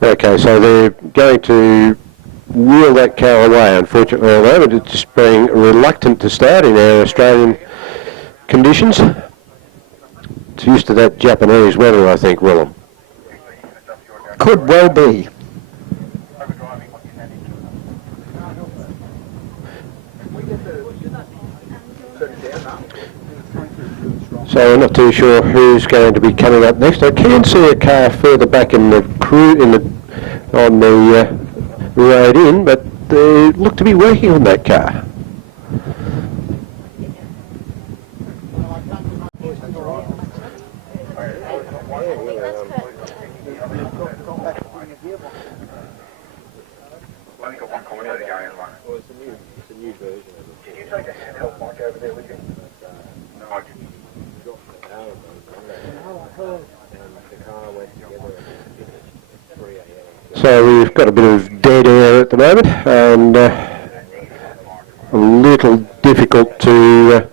Okay, so they're going to wheel that car away, unfortunately, at the moment. It's just being reluctant to start in our Australian conditions. It's used to that Japanese weather, I think, Willem. Could well be. So I'm not too sure who's going to be coming up next. I can see a car further back in the on the road in, but they look to be working on that car. So we've got a bit of dead air at the moment, and a little difficult to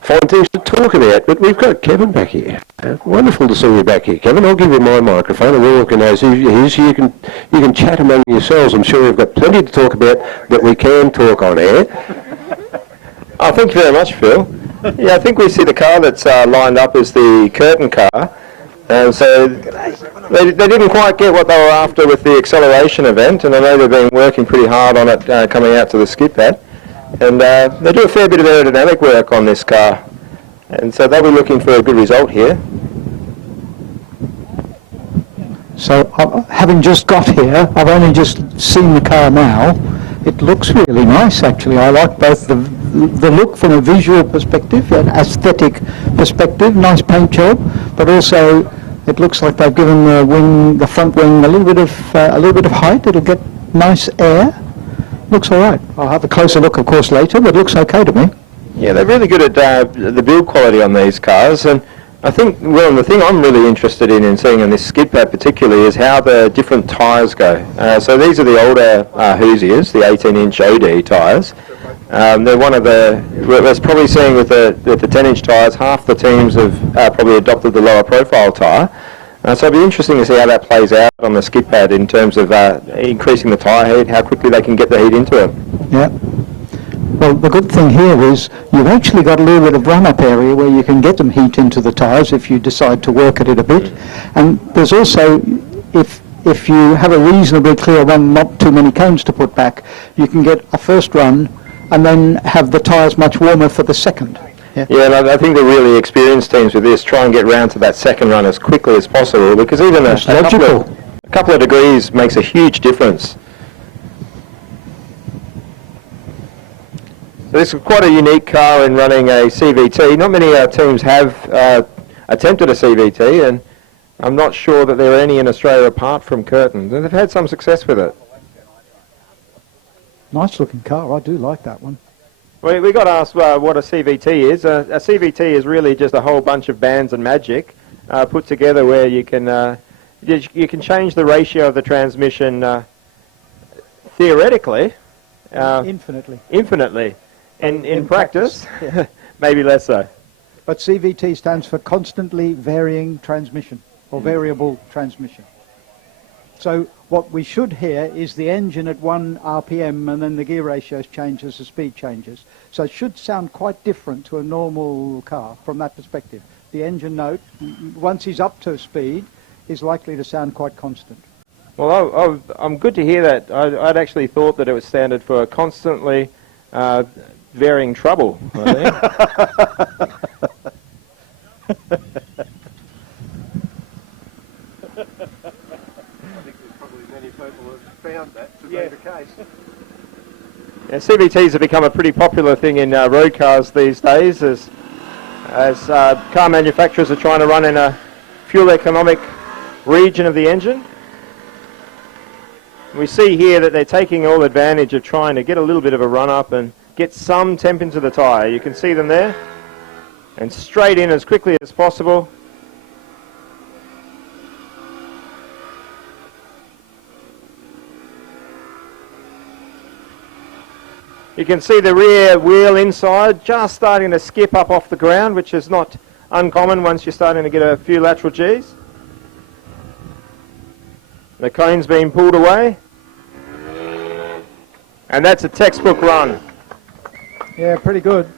find things to talk about. But we've got Kevin back here. Wonderful to see you back here, Kevin. I'll give you my microphone, and we'll organise who is. You can chat among yourselves. I'm sure we've got plenty to talk about that we can talk on air. Oh, thank you very much, Phil. Yeah, I think we see the car that's lined up as the curtain car. And so they didn't quite get what they were after with the acceleration event, and I know they've been working pretty hard on it coming out to the skid pad. And they do a fair bit of aerodynamic work on this car. And so they'll be looking for a good result here. So having just got here, I've only just seen the car now. It looks really nice, actually. I like both the look from a visual perspective, an aesthetic perspective, nice paint job, but also it looks like they've given the front wing a little bit of height. It'll get nice air. Looks all right. I'll have a closer look, of course, later, but it looks okay to me. Yeah, they're really good at the build quality on these cars, and I think, well, the thing I'm really interested in seeing on this skid pad particularly is how the different tyres go. So these are the older Hoosiers, the 18-inch OD tyres. They're one of the, we're probably seeing with the 10-inch tyres, half the teams have probably adopted the lower profile tyre. So it'll be interesting to see how that plays out on the skid pad in terms of increasing the tyre heat, how quickly they can get the heat into it. Yeah. Well, the good thing here is you've actually got a little bit of run-up area where you can get some heat into the tyres if you decide to work at it a bit. And there's also, if you have a reasonably clear run, not too many cones to put back, you can get a first run and then have the tyres much warmer for the second. Yeah, and I think the really experienced teams with this try and get round to that second run as quickly as possible, because even a couple of degrees makes a huge difference. So this is quite a unique car in running a CVT. Not many teams have attempted a CVT, and I'm not sure that there are any in Australia apart from Curtin. And they've had some success with it. Nice looking car, I do like that one. We got asked what a CVT is. A CVT is really just a whole bunch of bands and magic put together where you can change the ratio of the transmission theoretically. Infinitely. And in practice, yeah. Maybe less so. But CVT stands for constantly varying transmission, or variable transmission. So what we should hear is the engine at 1 RPM, and then the gear ratios change as the speed changes. So it should sound quite different to a normal car from that perspective. The engine note, once he's up to speed, is likely to sound quite constant. Well, I'm good to hear that. I'd actually thought that it was standard for constantly varying trouble, I think. Yeah, CVTs have become a pretty popular thing in road cars these days as car manufacturers are trying to run in a fuel economic region of the engine. We see here that they're taking all advantage of trying to get a little bit of a run up and get some temp into the tyre. You can see them there. And straight in as quickly as possible. You can see the rear wheel inside just starting to skip up off the ground, which is not uncommon once you're starting to get a few lateral Gs. The cone's being pulled away. And that's a textbook run. Yeah, pretty good.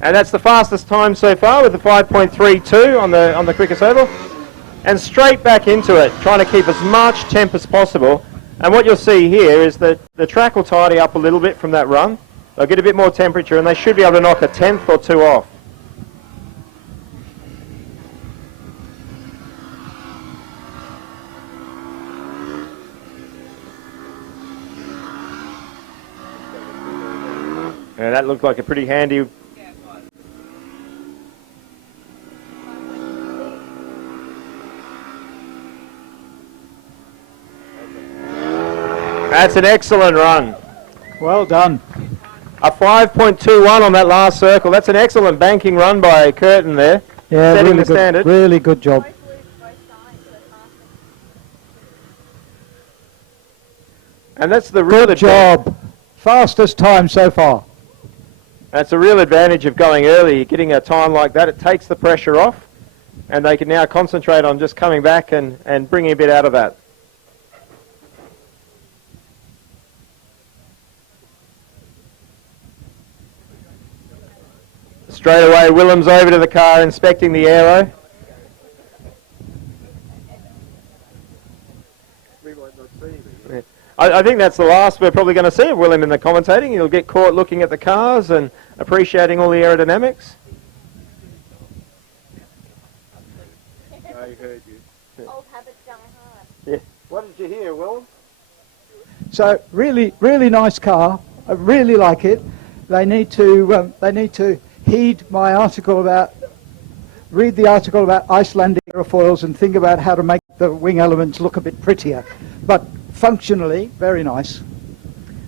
And that's the fastest time so far with the 5.32 on the quickest oval. And straight back into it, trying to keep as much temp as possible. And what you'll see here is that the track will tidy up a little bit from that run. They'll get a bit more temperature and they should be able to knock a tenth or two off. And that looked like a pretty handy. That's an excellent run. Well done. A 5.21 on that last circle. That's an excellent banking run by Curtin there. Yeah, setting really the good, standard. really good job. And that's the real Good job. Fastest time so far. That's a real advantage of going early. Getting a time like that, it takes the pressure off, and they can now concentrate on just coming back and bringing a bit out of that. Straight away, Willem's over to the car, inspecting the aero. I think that's the last we're probably going to see of Willem in the commentating. He'll get caught looking at the cars and appreciating all the aerodynamics. I heard you. Old habits die hard. Yeah. What did you hear, Willem? So really, really nice car. I really like it. They need to heed my article about, read the article about Icelandic aerofoils and think about how to make the wing elements look a bit prettier. But functionally, very nice.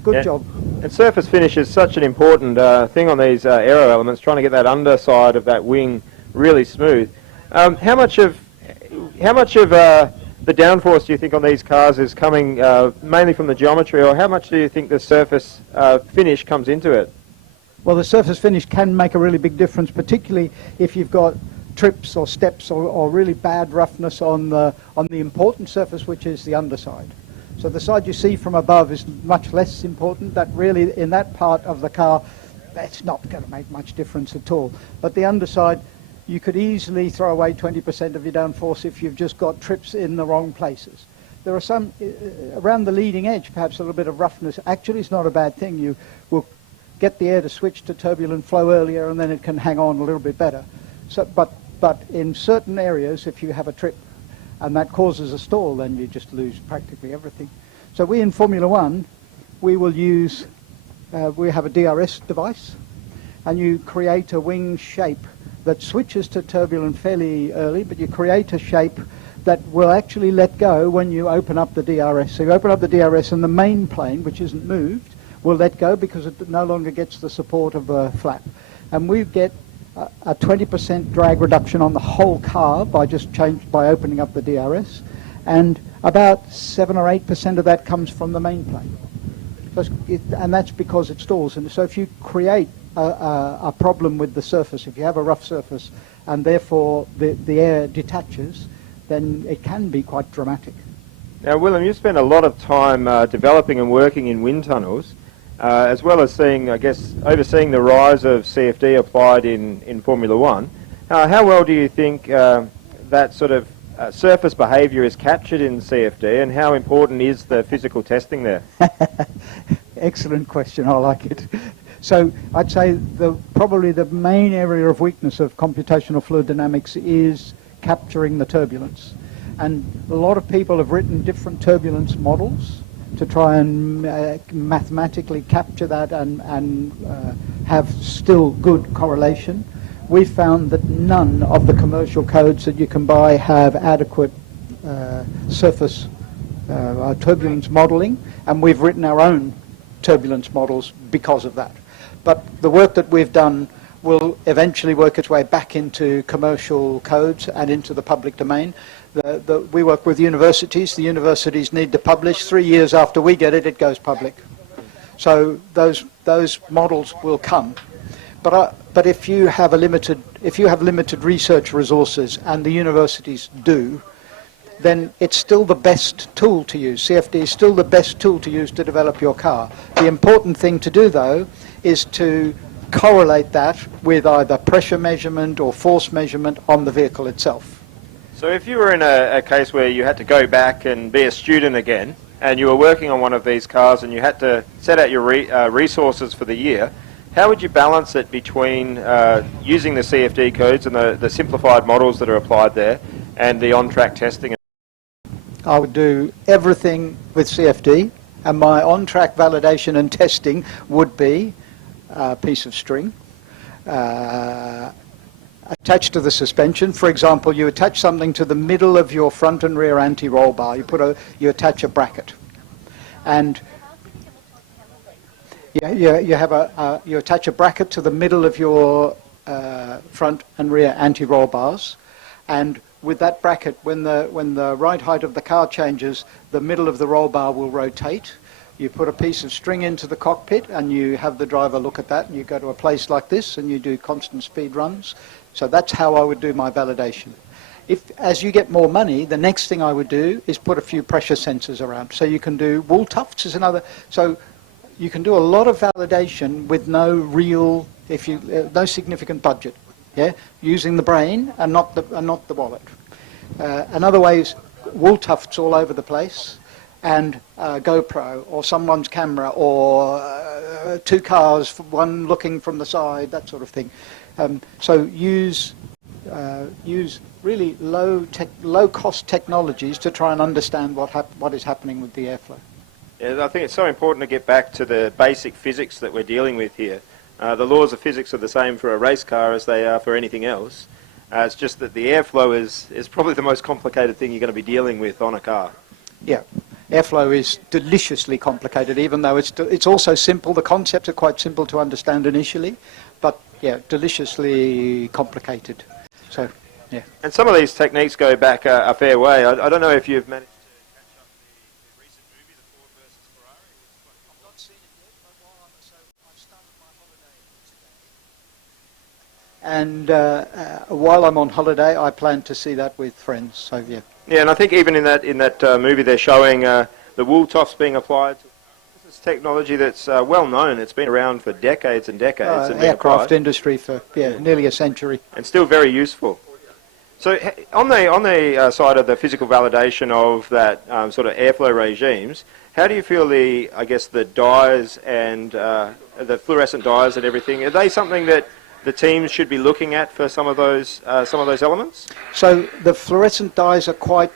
Good job. And surface finish is such an important thing on these aero elements, trying to get that underside of that wing really smooth. How much of the downforce do you think on these cars is coming mainly from the geometry, or how much do you think the surface finish comes into it? Well, the surface finish can make a really big difference, particularly if you've got trips or steps or really bad roughness on the important surface, which is the underside. So the side you see from above is much less important. That really, in that part of the car, that's not going to make much difference at all. But the underside, you could easily throw away 20% of your downforce if you've just got trips in the wrong places. There are some, around the leading edge, perhaps a little bit of roughness. Actually, it's not a bad thing. You will get the air to switch to turbulent flow earlier, and then it can hang on a little bit better. So, but in certain areas, if you have a trip and that causes a stall, then you just lose practically everything. So we in Formula One, we will use, we have a DRS device, and you create a wing shape that switches to turbulent fairly early, but you create a shape that will actually let go when you open up the DRS. So you open up the DRS and the main plane, which isn't moved, will let go because it no longer gets the support of the flap. And we get a 20% drag reduction on the whole car by by opening up the DRS, and about 7 or 8% of that comes from the main plane. And that's because it stalls. And so if you create a problem with the surface, if you have a rough surface and therefore the air detaches, then it can be quite dramatic. Now, Willem, you spent a lot of time developing and working in wind tunnels, as well as overseeing the rise of CFD applied in Formula One. How well do you think that sort of surface behaviour is captured in CFD, and how important is the physical testing there? Excellent question, I like it. So I'd say probably the main area of weakness of computational fluid dynamics is capturing the turbulence. And a lot of people have written different turbulence models to try and mathematically capture that and have still good correlation. We found that none of the commercial codes that you can buy have adequate surface turbulence modeling, and we've written our own turbulence models because of that. But the work that we've done will eventually work its way back into commercial codes and into the public domain. We work with universities. The universities need to publish. 3 years after we get it, it goes public. So those models will come. But if you have limited research resources, and the universities do, then it's still the best tool to use. CFD is still the best tool to use to develop your car. The important thing to do, though, is to correlate that with either pressure measurement or force measurement on the vehicle itself. So if you were in a case where you had to go back and be a student again, and you were working on one of these cars and you had to set out your resources for the year, how would you balance it between using the CFD codes and the simplified models that are applied there and the on-track testing? I would do everything with CFD, and my on-track validation and testing would be a piece of string attached to the suspension. For example, you attach something to the middle of your front and rear anti-roll bar. You attach a bracket, and you attach a bracket to the middle of your front and rear anti-roll bars, and with that bracket, when the ride height of the car changes, the middle of the roll bar will rotate. You put a piece of string into the cockpit and you have the driver look at that, and you go to a place like this and you do constant speed runs. So that's how I would do my validation. As you get more money, the next thing I would do is put a few pressure sensors around. So you can do wool tufts is another. So you can do a lot of validation with no significant budget. Yeah, using the brain and not the wallet. Another way is wool tufts all over the place, and GoPro or someone's camera, or two cars, one looking from the side, that sort of thing. So use really low cost technologies to try and understand what is happening with the airflow. Yeah, I think it's so important to get back to the basic physics that we're dealing with here. The laws of physics are the same for a race car as they are for anything else. It's just that the airflow is probably the most complicated thing you're going to be dealing with on a car. Yeah, airflow is deliciously complicated, even though it's also simple. The concepts are quite simple to understand initially, but yeah, deliciously complicated. So, yeah. And some of these techniques go back a fair way. I don't know if you've managed to catch up the recent movie, The Ford versus Ferrari. I've not seen it yet, but I've started my holiday today. And while I'm on holiday, I plan to see that with friends. So yeah. Yeah, and I think even in that movie, they're showing the wool tufts being applied. This is technology that's well known. It's been around for decades and decades. And aircraft industry for nearly a century. And still very useful. So on the side of the physical validation of that sort of airflow regimes, how do you feel the dyes and the fluorescent dyes and everything? Are they something that the teams should be looking at for some of those elements? So the fluorescent dyes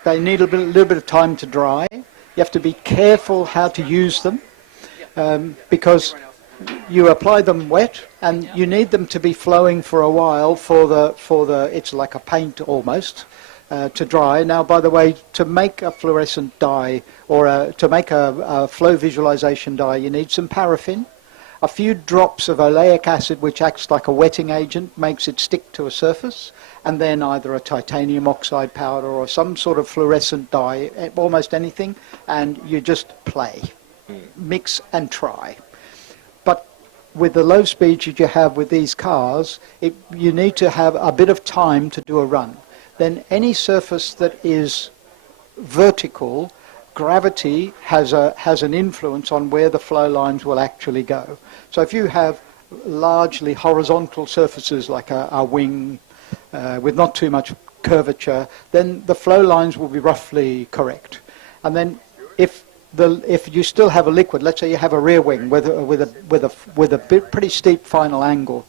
they need a little bit of time to dry. You have to be careful how to use them, because you apply them wet and you need them to be flowing for a while for the it's like a paint almost to dry. Now, by the way, to make a fluorescent dye or to make a flow visualization dye, you need some paraffin. A few drops of oleic acid, which acts like a wetting agent, makes it stick to a surface, and then either a titanium oxide powder or some sort of fluorescent dye, almost anything, and you just play, mix and try. But with the low speeds that you have with these cars, you need to have a bit of time to do a run. Then any surface that is vertical, gravity has an influence on where the flow lines will actually go. So if you have largely horizontal surfaces like a wing with not too much curvature, then the flow lines will be roughly correct. And then if you still have a liquid, let's say you have a rear wing with a pretty steep final angle,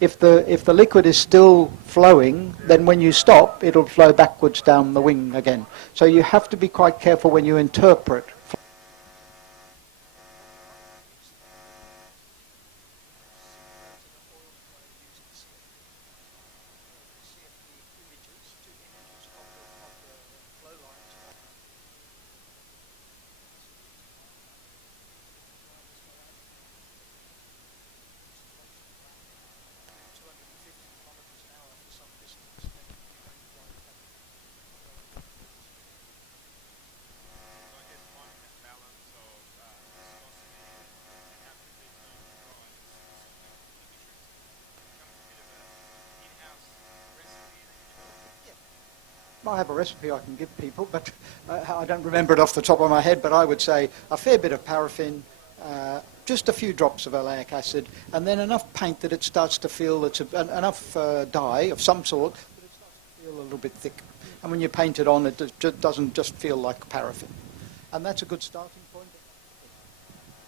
if the liquid is still flowing, then when you stop, it'll flow backwards down the wing again. So you have to be quite careful when you interpret. I have a recipe I can give people, but I don't remember it off the top of my head, but I would say a fair bit of paraffin, just a few drops of oleic acid, and then enough paint that it starts to feel it's enough dye of some sort that it starts to feel a little bit thick. And when you paint it on, it doesn't just feel like paraffin. And that's a good starting point.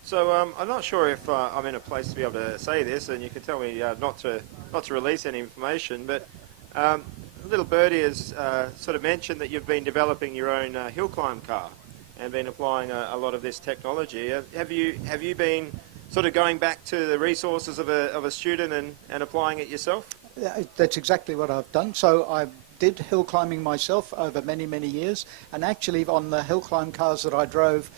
So I'm not sure if I'm in a place to be able to say this, and you can tell me not to release any information, but little birdie has sort of mentioned that you've been developing your own hill climb car and been applying a lot of this technology. Have you been sort of going back to the resources of a student and applying it yourself? That's exactly what I've done. So I did hill climbing myself over many, many years, and actually on the hill climb cars that I drove,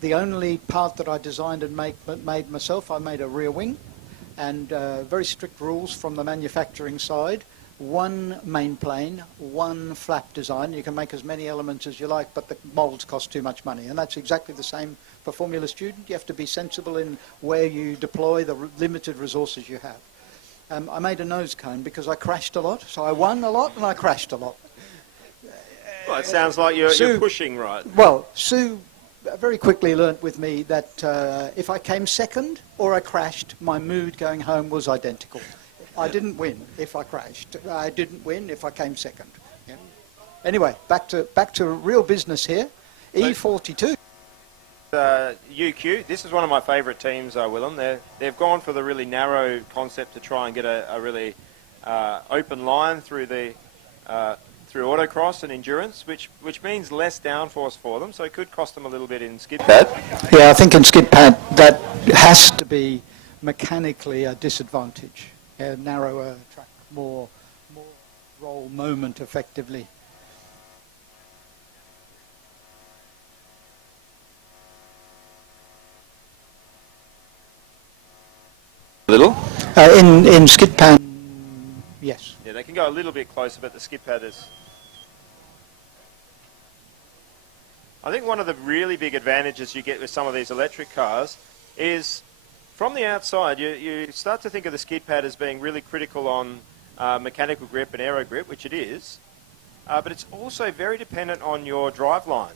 the only part that I designed and made myself, I made a rear wing, and very strict rules from the manufacturing side. One main plane, one flap design. You can make as many elements as you like, but the moulds cost too much money. And that's exactly the same for Formula Student. You have to be sensible in where you deploy the limited resources you have. I made a nose cone because I crashed a lot. So I won a lot and I crashed a lot. Well, it sounds like you're pushing right. Well, Sue very quickly learnt with me that if I came second or I crashed, my mood going home was identical. I didn't win if I crashed. I didn't win if I came second. Yeah. Anyway, back to real business here. E42. UQ. This is one of my favourite teams, Willem. They've gone for the really narrow concept to try and get a really open line through through autocross and endurance, which means less downforce for them. So it could cost them a little bit in skid pad. Yeah, I think in skid pad that has to be mechanically a disadvantage. A narrower track, more roll moment effectively. A little? In skid pad, yes. Yeah, they can go a little bit closer, but the skid pad is... I think one of the really big advantages you get with some of these electric cars is from the outside, you start to think of the skid pad as being really critical on mechanical grip and aero grip, which it is, but it's also very dependent on your drive line.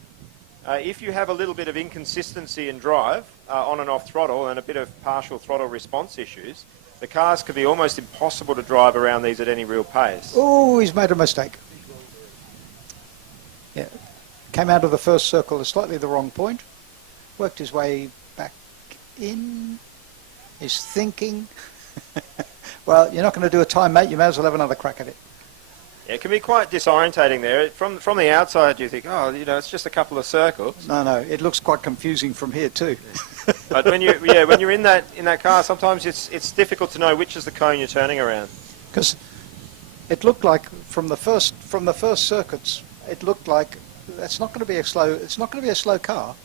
If you have a little bit of inconsistency in drive, on and off throttle, and a bit of partial throttle response issues, the cars could be almost impossible to drive around these at any real pace. Oh, he's made a mistake. Yeah, came out of the first circle at slightly the wrong point, worked his way back in. Is thinking, well, you're not going to do a time, mate, you may as well have another crack at it. Yeah, it can be quite disorientating there. From the outside, you think, oh, it's just a couple of circles. No, it looks quite confusing from here too. But when you're in that car, sometimes it's difficult to know which is the cone you're turning around. Because it looked like from the first circuits, it looked like it's not going to be a slow car.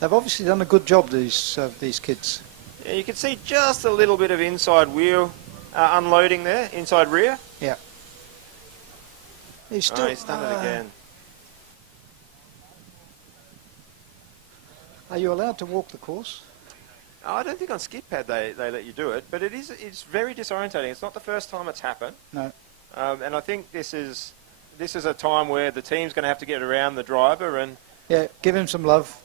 They've obviously done a good job, these kids. Yeah, you can see just a little bit of inside wheel unloading there, inside rear. Yeah. He's done it again. Are you allowed to walk the course? Oh, I don't think on skid pad they let you do it, but it's very disorientating. It's not the first time it's happened. No. And I think this is a time where the team's going to have to get around the driver and... Yeah, give him some love.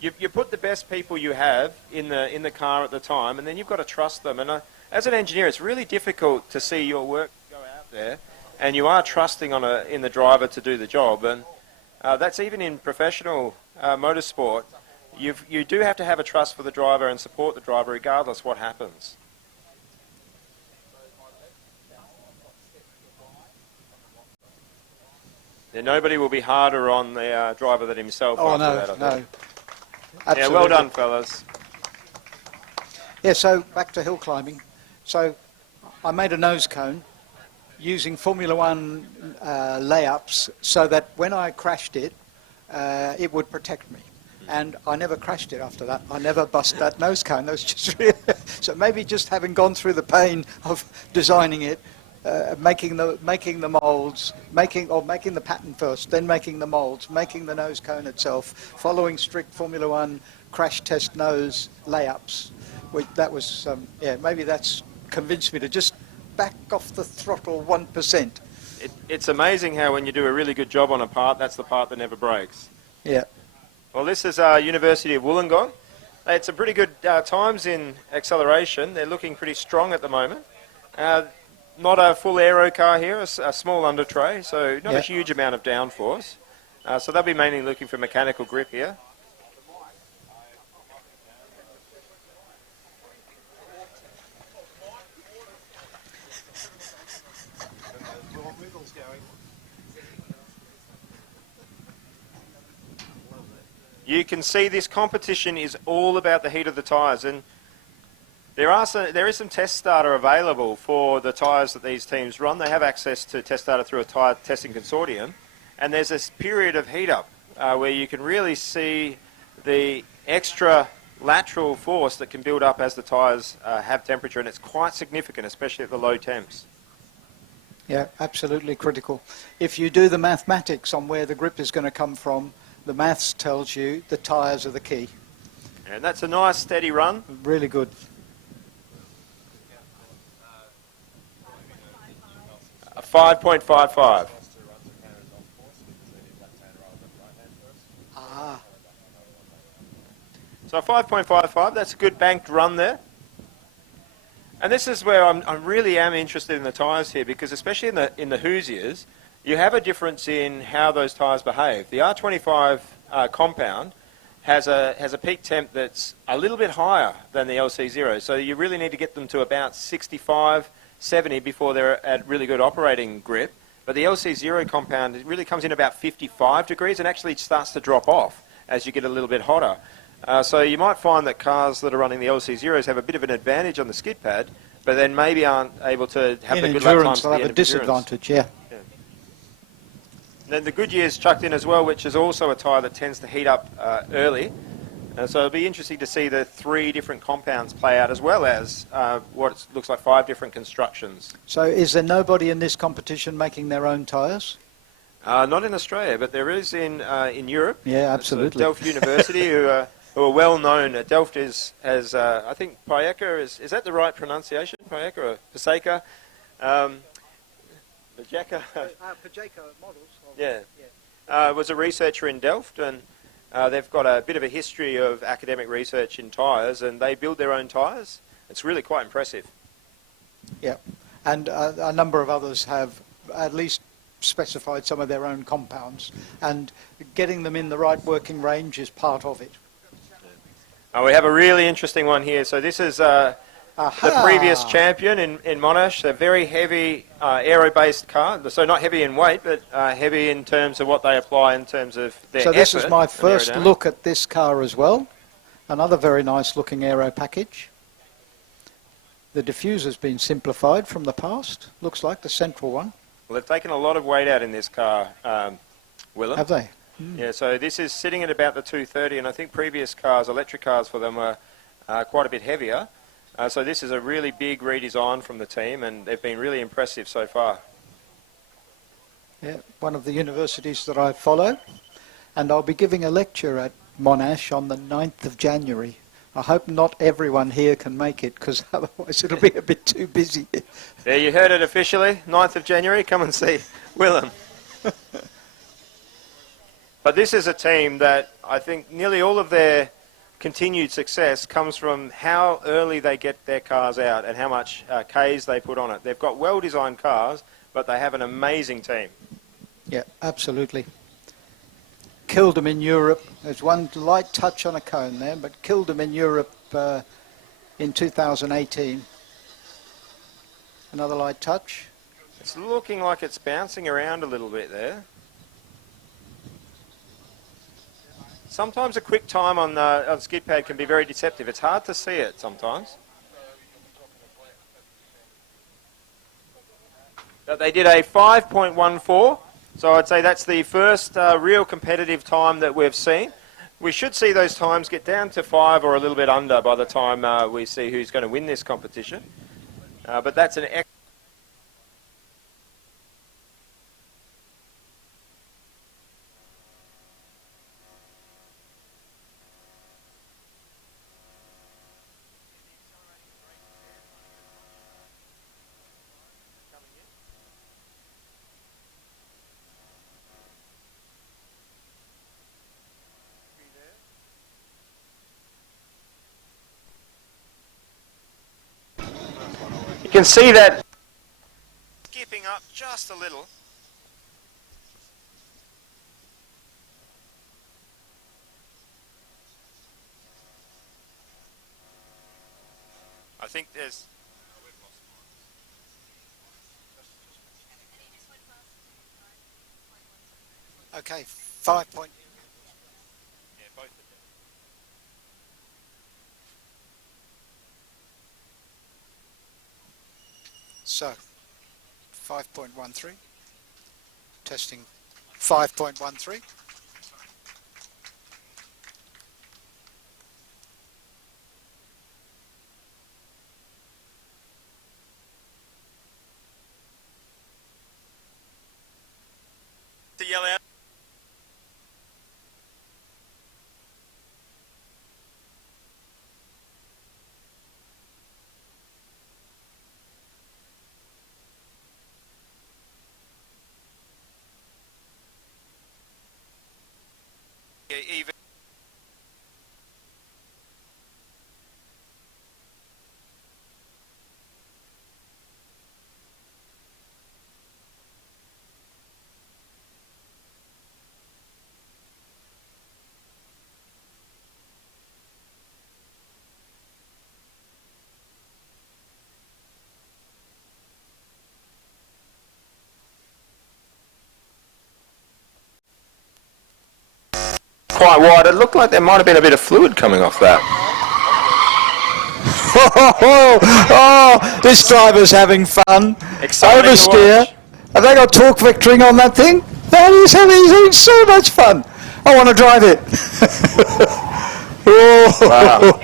You put the best people you have in the car at the time, and then you've got to trust them. And as an engineer, it's really difficult to see your work go out there, and you are trusting in the driver to do the job. And that's even in professional motorsport. You do have to have a trust for the driver and support the driver regardless what happens. Yeah, nobody will be harder on the driver than himself. Oh, after that, I no. think. Absolutely. Yeah, well done, fellas. Yeah, so back to hill climbing. So I made a nose cone using Formula One layups so that when I crashed it, it would protect me. And I never crashed it after that. I never bust that nose cone. That was just really so maybe just having gone through the pain of designing it, making the molds, making the pattern first, then making the molds, making the nose cone itself, following strict Formula One crash test nose layups. That was maybe that's convinced me to just back off the throttle 1%. It's amazing how when you do a really good job on a part, that's the part that never breaks. Yeah. Well, this is University of Wollongong. It's some pretty good times in acceleration. They're looking pretty strong at the moment. Not a full aero car here, a small under tray, so not a huge amount of downforce. So they'll be mainly looking for mechanical grip here. You can see this competition is all about the heat of the tyres, and there is some test data available for the tyres that these teams run. They have access to test data through a tyre testing consortium, and there's this period of heat up where you can really see the extra lateral force that can build up as the tyres have temperature, and it's quite significant, especially at the low temps. Yeah, absolutely critical. If you do the mathematics on where the grip is going to come from, the maths tells you the tyres are the key. And that's a nice steady run. Really good. A 5.55. Ah. So a 5.55, that's a good banked run there. And this is where I really am interested in the tyres here, because especially in the Hoosiers, you have a difference in how those tyres behave. The R25 compound has a peak temp that's a little bit higher than the LC0, so you really need to get them to about 65, 70 before they're at really good operating grip. But the LC0 compound, it really comes in about 55 degrees and actually starts to drop off as you get a little bit hotter. So you might find that cars that are running the LC0s have a bit of an advantage on the skid pad, but then maybe aren't able to have the good lap times. They'll have a disadvantage, yeah. Then the Goodyear's chucked in as well, which is also a tyre that tends to heat up early. So it'll be interesting to see the 3 different compounds play out, as well as what looks like 5 different constructions. So is there nobody in this competition making their own tyres? Not in Australia, but there is in Europe. Yeah, absolutely. Delft University, who are well known. Delft has I think Pajeka is that the right pronunciation? Pajeka or Paseka? Pajeka. Pajeka models. Yeah. Was a researcher in Delft, and they've got a bit of a history of academic research in tyres, and they build their own tyres. It's really quite impressive. Yeah, and a number of others have at least specified some of their own compounds, and getting them in the right working range is part of it. We have a really interesting one here. So this is the previous champion in Monash, a very heavy aero-based car. So not heavy in weight, but heavy in terms of what they apply in terms of their effort. So this is my first look at this car as well. Another very nice looking aero package. The diffuser's been simplified from the past. Looks like the central one. Well, they've taken a lot of weight out in this car, Willem. Have they? Yeah, so this is sitting at about the 230, and I think previous cars, electric cars for them, were quite a bit heavier. So this is a really big redesign from the team, and they've been really impressive so far. Yeah, one of the universities that I follow, and I'll be giving a lecture at Monash on the 9th of January. I hope not everyone here can make it, because otherwise it'll be a bit too busy. There, you heard it officially, 9th of January, come and see Willem. But this is a team that I think nearly all of their continued success comes from how early they get their cars out and how much Ks they put on it. They've got well-designed cars, but they have an amazing team. Yeah, absolutely. Killed them in Europe. There's one light touch on a cone there, but killed them in Europe in 2018. Another light touch. It's looking like it's bouncing around a little bit there. Sometimes a quick time on skid pad can be very deceptive. It's hard to see it sometimes. But they did a 5.14, so I'd say that's the first real competitive time that we've seen. We should see those times get down to 5 or a little bit under by the time we see who's going to win this competition. But that's an excellent. can see that skipping up just a little. I think there's... Okay, 5 point. Yeah, both of them. So, 5.13. Testing 5.13. To yell out. Even quite wide. It looked like there might have been a bit of fluid coming off that. Oh, this driver's having fun. Exciting to Oversteer. watch. Have they got torque vectoring on that thing? He's having so much fun. I want to drive it. Wow.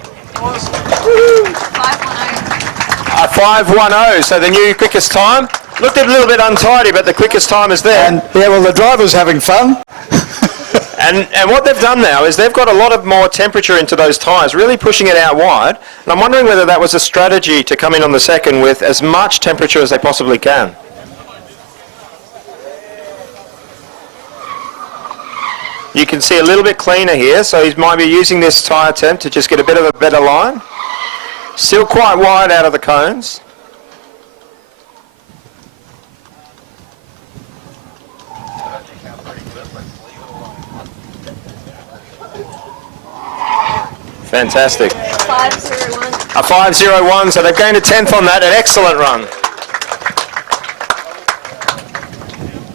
A 5:10, so the new quickest time. Looked a little bit untidy, but the quickest time is there. And yeah, well, the driver's having fun. And what they've done now is they've got a lot of more temperature into those tyres, really pushing it out wide. And I'm wondering whether that was a strategy to come in on the second with as much temperature as they possibly can. You can see a little bit cleaner here, so he might be using this tyre temp to just get a bit of a better line. Still quite wide out of the cones. Fantastic. 501. A 5:01, so they've gained a tenth on that, an excellent run.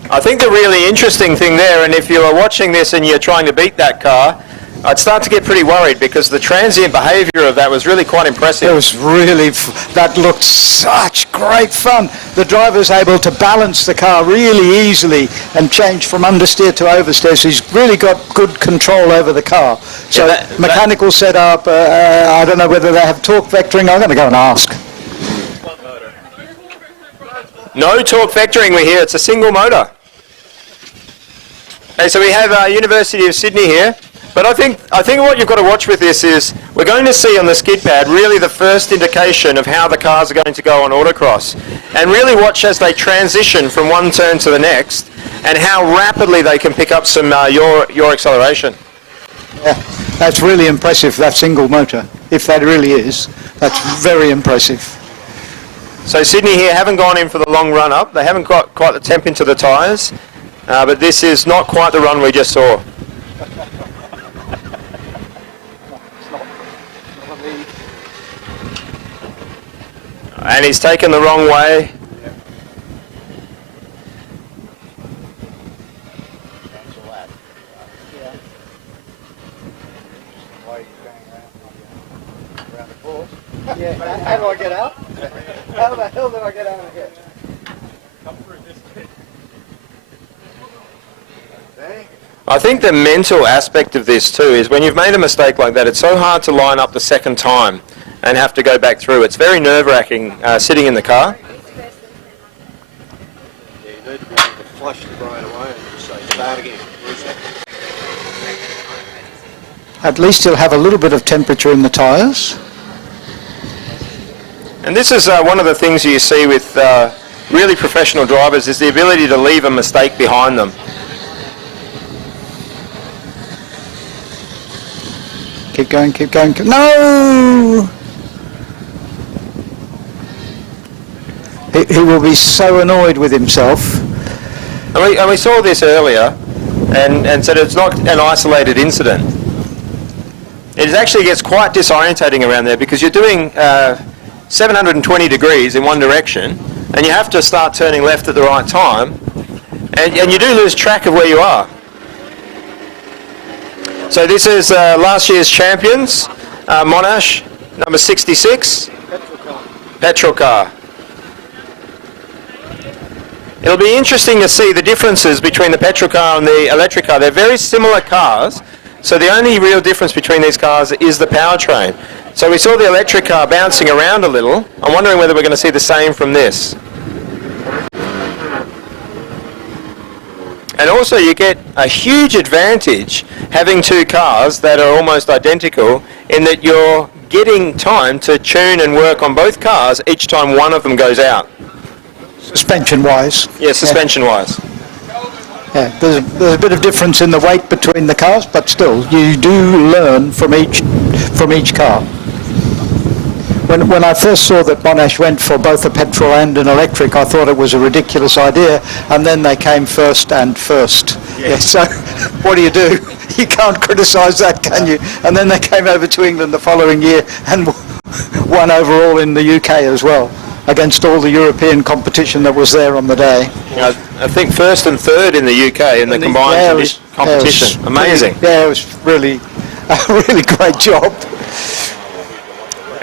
I think the really interesting thing there, and if you are watching this and you're trying to beat that car, I'd start to get pretty worried because the transient behaviour of that was really quite impressive. It was really, that looked such great fun. The driver's able to balance the car really easily and change from understeer to oversteer. So he's really got good control over the car. So Yeah, that- mechanical setup, I don't know whether they have torque vectoring. I'm going to go and ask. No torque vectoring we hear, it's a single motor. Okay, so we have University of Sydney here. But I think what you've got to watch with this is we're going to see on the skid pad really the first indication of how the cars are going to go on autocross, and really watch as they transition from one turn to the next and how rapidly they can pick up some your acceleration. Yeah, that's really impressive, that single motor. If that really is, that's very impressive. So Sydney here haven't gone in for the long run up. They haven't got quite the temp into the tyres, but this is not quite the run we just saw. And he's taken the wrong way. Yeah, how do I get out? How the hell did I get out of here? I think the mental aspect of this too is when you've made a mistake like that, it's so hard to line up the second time and have to go back through. It's very nerve-wracking sitting in the car. Yeah, you need to be able to flush the brain away and just say, start again, reset. At least he'll have a little bit of temperature in the tyres. And this is one of the things you see with really professional drivers is the ability to leave a mistake behind them. Keep going, keep going. No! He will be so annoyed with himself. And we saw this earlier and said it's not an isolated incident. It actually gets quite disorientating around there because you're doing 720 degrees in one direction and you have to start turning left at the right time and you do lose track of where you are. So this is last year's champions, Monash, number 66, petrol car. It'll be interesting to see the differences between the petrol car and the electric car. They're very similar cars, so the only real difference between these cars is the powertrain. So we saw the electric car bouncing around a little. I'm wondering whether we're going to see the same from this. And also you get a huge advantage having two cars that are almost identical in that you're getting time to tune and work on both cars each time one of them goes out. Suspension-wise. Yeah, suspension-wise. Yeah, there's a bit of difference in the weight between the cars, but still, you do learn from each car. When I first saw that Monash went for both a petrol and an electric, I thought it was a ridiculous idea, and then they came first and first. Yeah, so what do? You can't criticise that, can you? And then they came over to England the following year and won overall in the UK as well, against all the European competition that was there on the day. I think first and third in the UK in the combined competition. Amazing. It was really a really great job.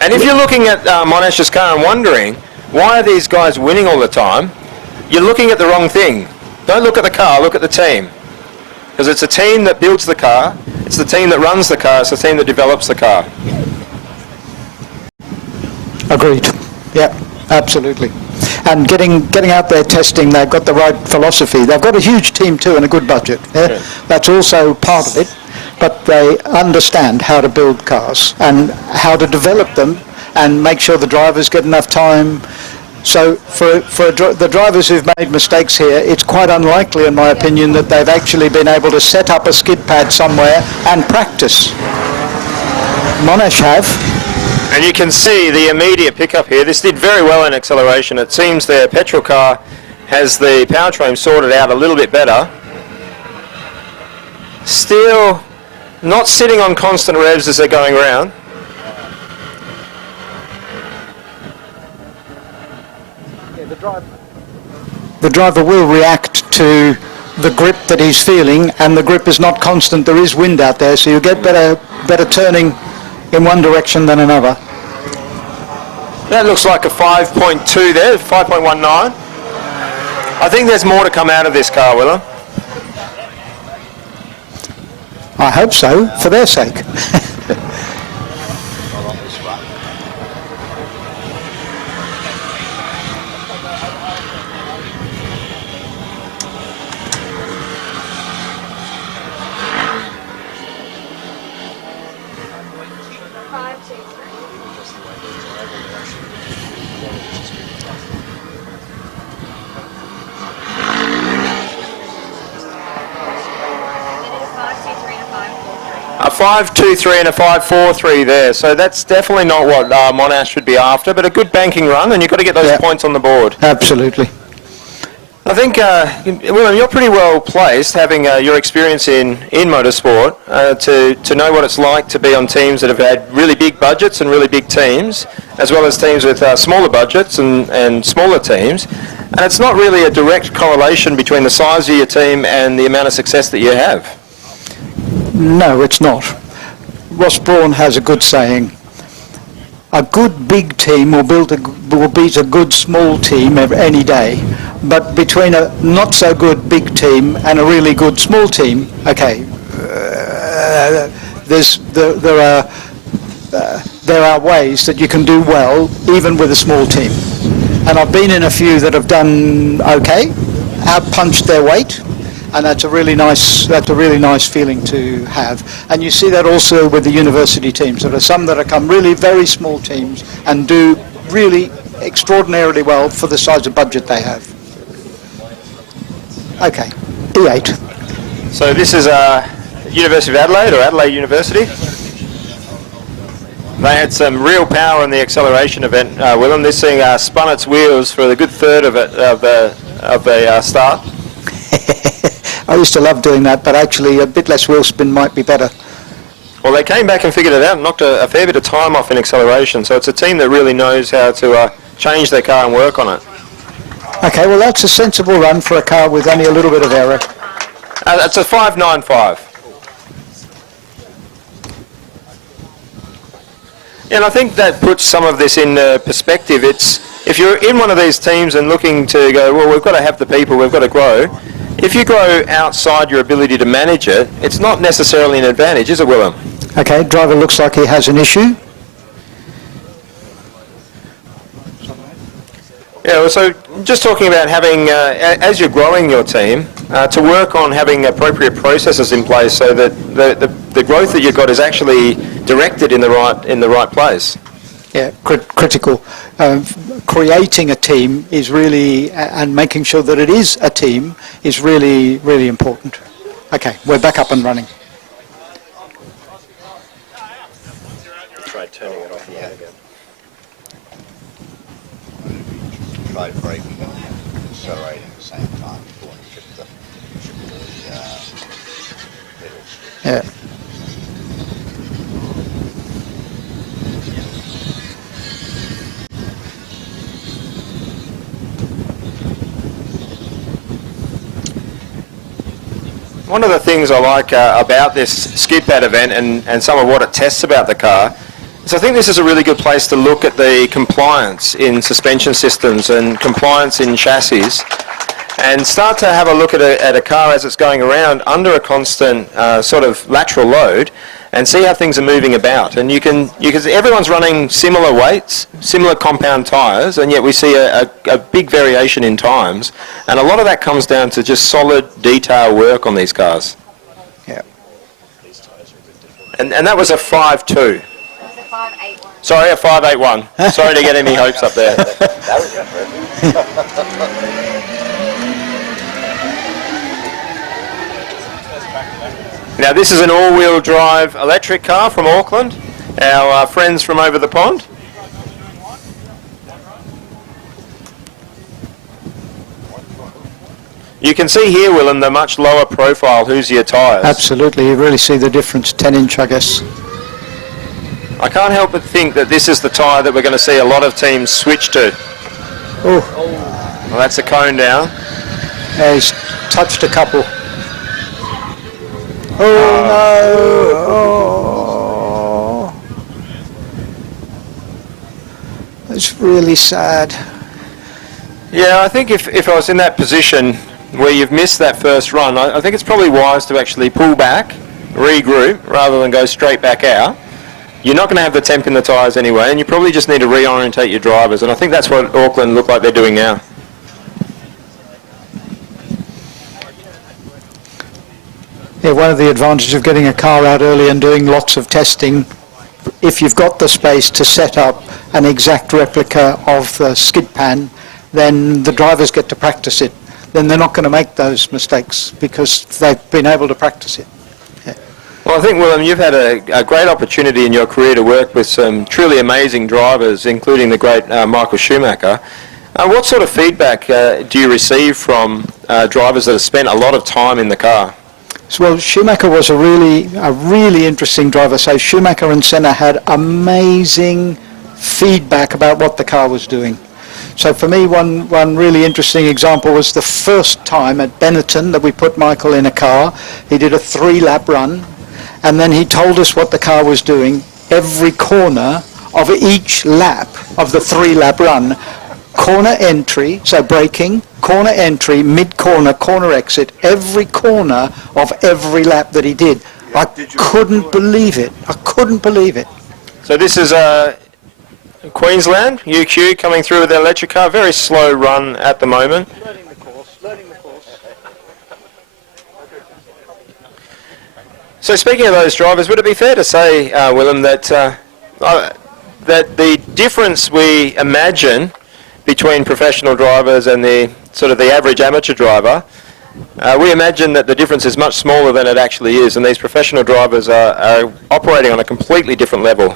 And if you're looking at Monash's car and wondering, why are these guys winning all the time? You're looking at the wrong thing. Don't look at the car, look at the team. Because it's a team that builds the car, it's the team that runs the car, it's the team that develops the car. Agreed. Yeah, absolutely. And getting out there testing, they've got the right philosophy. They've got a huge team too and a good budget. Yeah? That's also part of it. But they understand how to build cars and how to develop them and make sure the drivers get enough time. So for the drivers who've made mistakes here, it's quite unlikely, in my opinion, that they've actually been able to set up a skid pad somewhere and practice. Monash have. And you can see the immediate pickup here. This did very well in acceleration. It seems their petrol car has the powertrain sorted out a little bit better. Still not sitting on constant revs as they're going around. The driver will react to the grip that he's feeling, and the grip is not constant. There is wind out there, so you get better turning in one direction than another. That looks like a 5.2 there, 5.19. I think there's more to come out of this car, Willem. I hope so, for their sake. A 5.23 and a 5.43 there, so that's definitely not what Monash should be after, but a good banking run, and you've got to get those points on the board. Absolutely. I think, Willem, you're pretty well placed, having your experience in motorsport, to know what it's like to be on teams that have had really big budgets and really big teams, as well as teams with smaller budgets and smaller teams. And it's not really a direct correlation between the size of your team and the amount of success that you have. No, it's not. Ross Brawn has a good saying. A good big team will beat a good small team any day. But between a not so good big team and a really good small team, okay, there are ways that you can do well even with a small team. And I've been in a few that have done okay, out-punched their weight. And that's a really nice feeling to have. And you see that also with the university teams. There are some that have come really very small teams and do really extraordinarily well for the size of budget they have. Okay, E8. So this is University of Adelaide or Adelaide University. They had some real power in the acceleration event, Willem. This thing spun its wheels for a good third of it of the start. I used to love doing that, but actually a bit less wheel spin might be better. Well, they came back and figured it out and knocked a fair bit of time off in acceleration. So it's a team that really knows how to change their car and work on it. Okay, well that's a sensible run for a car with only a little bit of error. It's a 5.95. And I think that puts some of this in perspective. It's if you're in one of these teams and looking to go, well, we've got to have the people, we've got to grow. If you grow outside your ability to manage it, it's not necessarily an advantage, is it, Willem? Okay, driver looks like he has an issue. Yeah, well, so just talking about having, as you're growing your team, to work on having appropriate processes in place so that the growth that you've got is actually directed in the right place. Yeah, critical. Creating a team is really, and making sure that it is a team is really, really important. Okay, we're back up and running. Try turning it off again. Try braking and accelerating at the same time before you shift the pedals. Yeah. One of the things I like about this skid pad event and some of what it tests about the car is I think this is a really good place to look at the compliance in suspension systems and compliance in chassis and start to have a look at a car as it's going around under a constant sort of lateral load and see how things are moving about. And you can everyone's running similar weights, similar compound tyres, and yet we see a big variation in times. And a lot of that comes down to just solid detail work on these cars. Yeah. And that was a 5.2. It was a 581. Sorry, a 5.81. Sorry to get any hopes up there. Now this is an all-wheel drive electric car from Auckland, our friends from over the pond. You can see here, Willem, the much lower profile Hoosier tyres. Absolutely, you really see the difference, 10-inch I guess. I can't help but think that this is the tyre that we're going to see a lot of teams switch to. Oh, Well, that's a cone down. yeah, he's touched a couple. Oh no! Oh, it's really sad. Yeah, I think if I was in that position where you've missed that first run, I think it's probably wise to actually pull back, regroup, rather than go straight back out. You're not going to have the temp in the tyres anyway, and you probably just need to reorientate your drivers, and I think that's what Auckland look like they're doing now. Yeah, one of the advantages of getting a car out early and doing lots of testing, if you've got the space to set up an exact replica of the skid pan, then the drivers get to practice it. Then they're not going to make those mistakes because they've been able to practice it. Yeah. Well, I think, Willem, you've had a great opportunity in your career to work with some truly amazing drivers, including the great Michael Schumacher. What sort of feedback do you receive from drivers that have spent a lot of time in the car? So, well, Schumacher was a really interesting driver. So Schumacher and Senna had amazing feedback about what the car was doing. So for me, one really interesting example was the first time at Benetton that we put Michael in a car. He did a 3-lap run, and then he told us what the car was doing every corner of each lap of the 3-lap run. Corner entry, so braking, corner entry, mid-corner, corner exit, every corner of every lap that he did. I couldn't believe it. I couldn't believe it. So this is Queensland, UQ, coming through with their electric car. Very slow run at the moment. Learning the course. So speaking of those drivers, would it be fair to say, Willem, that that the difference we imagine between professional drivers and the sort of the average amateur driver, we imagine that the difference is much smaller than it actually is, and these professional drivers are operating on a completely different level?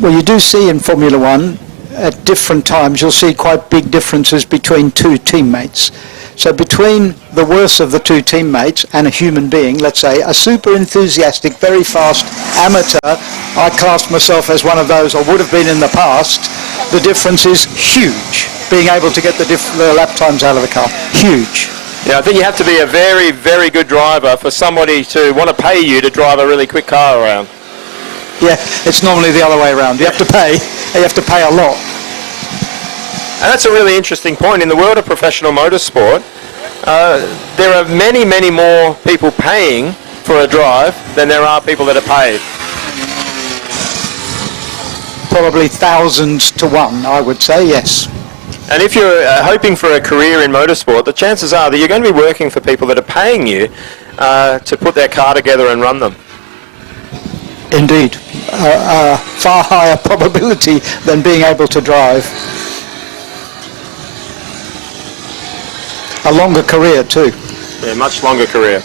Well, you do see in Formula One at different times, you'll see quite big differences between two teammates. So between the worst of the two teammates and a human being, let's say, a super enthusiastic, very fast amateur, I class myself as one of those, or would have been in the past, the difference is huge, being able to get the lap times out of the car. Huge. Yeah, I think you have to be a very, very good driver for somebody to want to pay you to drive a really quick car around. Yeah, it's normally the other way around. You have to pay, and you have to pay a lot. And that's a really interesting point. In the world of professional motorsport, there are many, many more people paying for a drive than there are people that are paid. Probably thousands to one, I would say, yes. And if you're hoping for a career in motorsport, the chances are that you're going to be working for people that are paying you to put their car together and run them. Indeed. A far higher probability than being able to drive. A longer career too. Yeah, much longer career.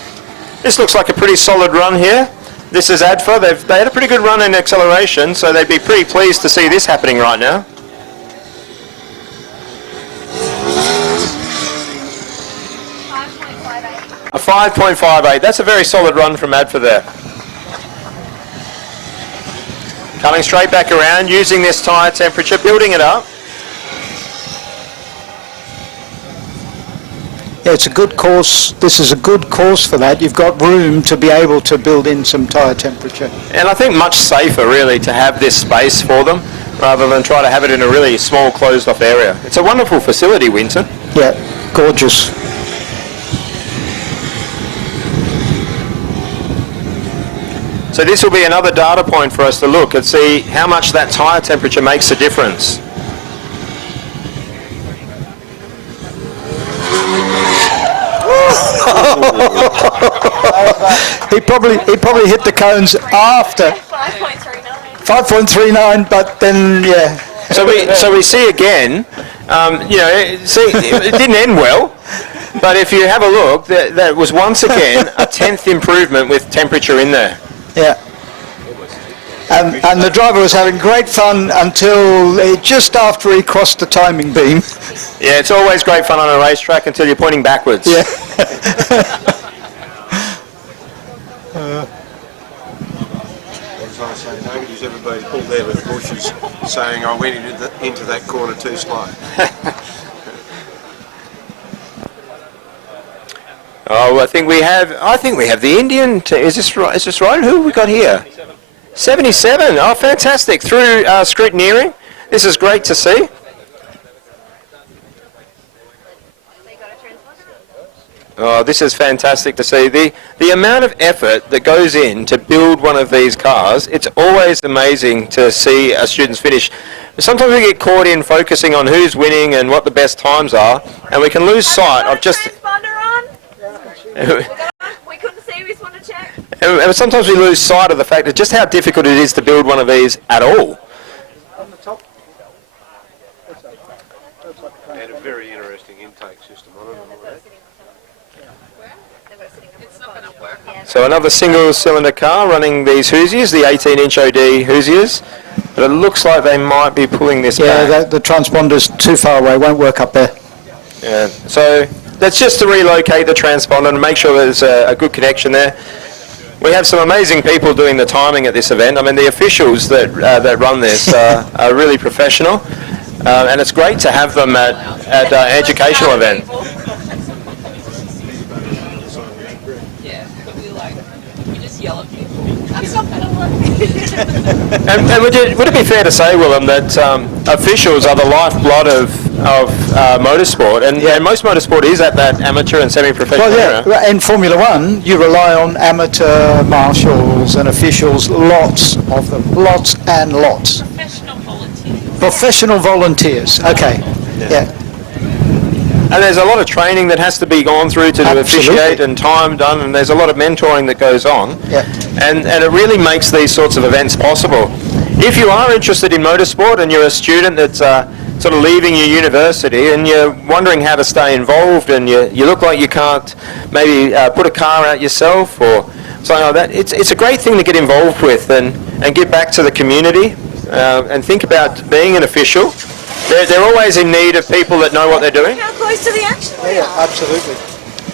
This looks like a pretty solid run here. This is ADFA. They had a pretty good run in acceleration, so they'd be pretty pleased to see this happening right now. A 5.58. That's a very solid run from ADFA there. Coming straight back around, using this tyre temperature, building it up. Yeah, it's a good course. This is a good course for that. You've got room to be able to build in some tyre temperature. And I think much safer really to have this space for them rather than try to have it in a really small closed off area. It's a wonderful facility, Winton. Yeah, gorgeous. So this will be another data point for us to look and see how much that tyre temperature makes a difference. he probably hit the cones after 5.39, but then yeah. So we see again, it didn't end well, but if you have a look, that was once again a 10th improvement with temperature in there. Yeah. And the driver was having great fun until just after he crossed the timing beam. Yeah, it's always great fun on a racetrack until you're pointing backwards. Yeah. As I was saying, nobody's ever been pulled out of the bushes saying I went into that corner too slow. Oh, I think we have the Indian. Is this right? Is this right? Who have we got here? 77. Oh, fantastic! Through scrutineering. This is great to see. Oh, this is fantastic to see. The amount of effort that goes in to build one of these cars, it's always amazing to see our students finish. Sometimes we get caught in focusing on who's winning and what the best times are, and we can lose sight of just... We couldn't see, we just want to check. And sometimes we lose sight of the fact of just how difficult it is to build one of these at all. On the top. And a very interesting intake system on it. So another single cylinder car running these Hoosiers, the 18-inch OD Hoosiers. But it looks like they might be pulling this back. Yeah, the transponder's too far away, won't work up there. Yeah, so that's just to relocate the transponder and make sure there's a good connection there. We have some amazing people doing the timing at this event. I mean, the officials that run this are really professional, and it's great to have them at educational events. And would it be fair to say, Willem, that officials are the lifeblood of motorsport, and most motorsport is at that amateur and semi-professional area? Well, yeah, in Formula One, you rely on amateur marshals and officials, lots of them, lots and lots. Professional volunteers. Professional volunteers, okay, yeah. And there's a lot of training that has to be gone through to officiate and time done, and there's a lot of mentoring that goes on. Yeah. And it really makes these sorts of events possible. If you are interested in motorsport and you're a student that's sort of leaving your university and you're wondering how to stay involved and you look like you can't maybe put a car out yourself or something like that, it's a great thing to get involved with and give back to the community. and think about being an official. They're always in need of people that know what they're doing. How close to the action we Yeah, are. absolutely.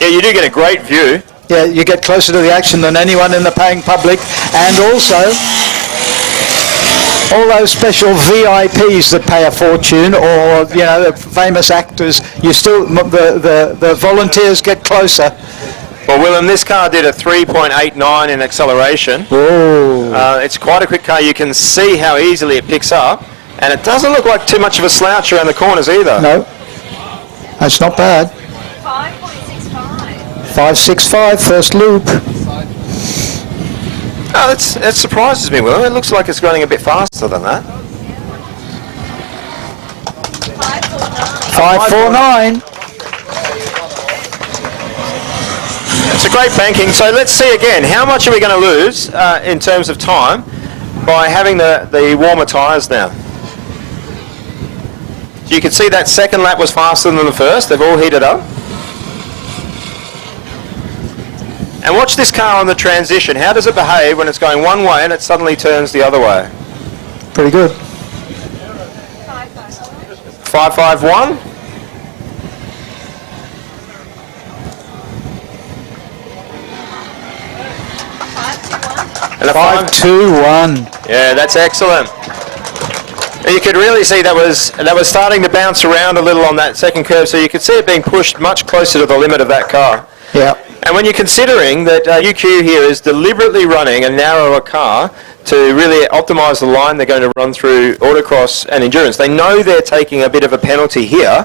Yeah, you do get a great view. Yeah, you get closer to the action than anyone in the paying public, and also all those special VIPs that pay a fortune, or famous actors. You still the volunteers get closer. Well, Willem, this car did a 3.89 in acceleration. Oh, It's quite a quick car. You can see how easily it picks up, and it doesn't look like too much of a slouch around the corners either. no, that's not bad. 5.65. 565 first loop. Oh, that surprises me, Willem. It looks like it's going a bit faster than that. 5.49. 549. It's a great banking. So let's see again. How much are we going to lose in terms of time by having the warmer tyres now? So you can see that second lap was faster than the first. They've all heated up. And watch this car on the transition. How does it behave when it's going one way and it suddenly turns the other way? Pretty good. 551. And a 521. Yeah, that's excellent. You could really see that was starting to bounce around a little on that second curve, so you could see it being pushed much closer to the limit of that car. Yeah. And when you're considering that UQ here is deliberately running a narrower car to really optimise the line they're going to run through autocross and endurance, they know they're taking a bit of a penalty here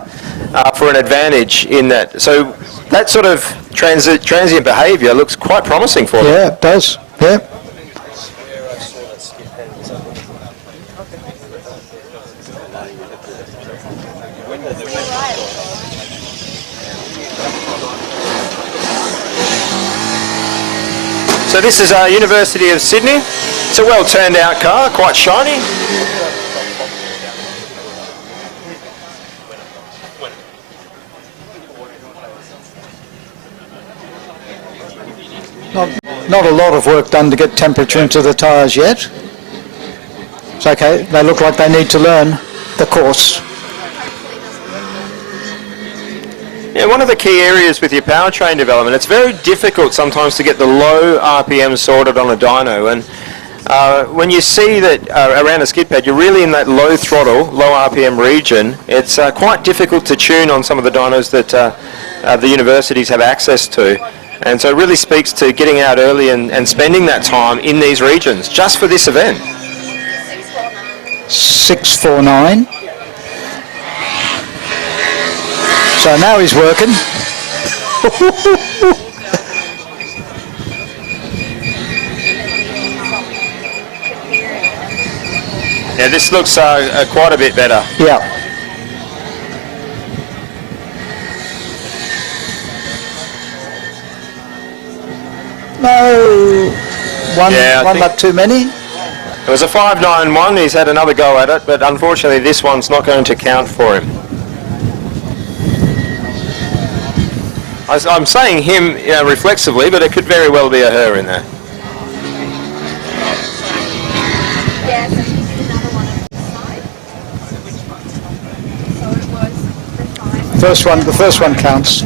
for an advantage in that. So that sort of transient behaviour looks quite promising for them. Yeah, it does. Yeah. So this is University of Sydney. It's a well turned out car, quite shiny. Not a lot of work done to get temperature into the tyres yet. It's okay. They look like they need to learn the course. Yeah, one of the key areas with your powertrain development, it's very difficult sometimes to get the low RPM sorted on a dyno, and when you see that around a skid pad, you're really in that low throttle, low RPM region. It's quite difficult to tune on some of the dynos that the universities have access to, and so it really speaks to getting out early and spending that time in these regions just for this event. 649. So now he's working. Yeah, this looks quite a bit better. Yeah. No. One lap too many. It was a 591. He's had another go at it, but unfortunately this one's not going to count for him. I'm saying him reflexively, but it could very well be a her in there. Yes, and he did another one on this side. So it was the First one counts.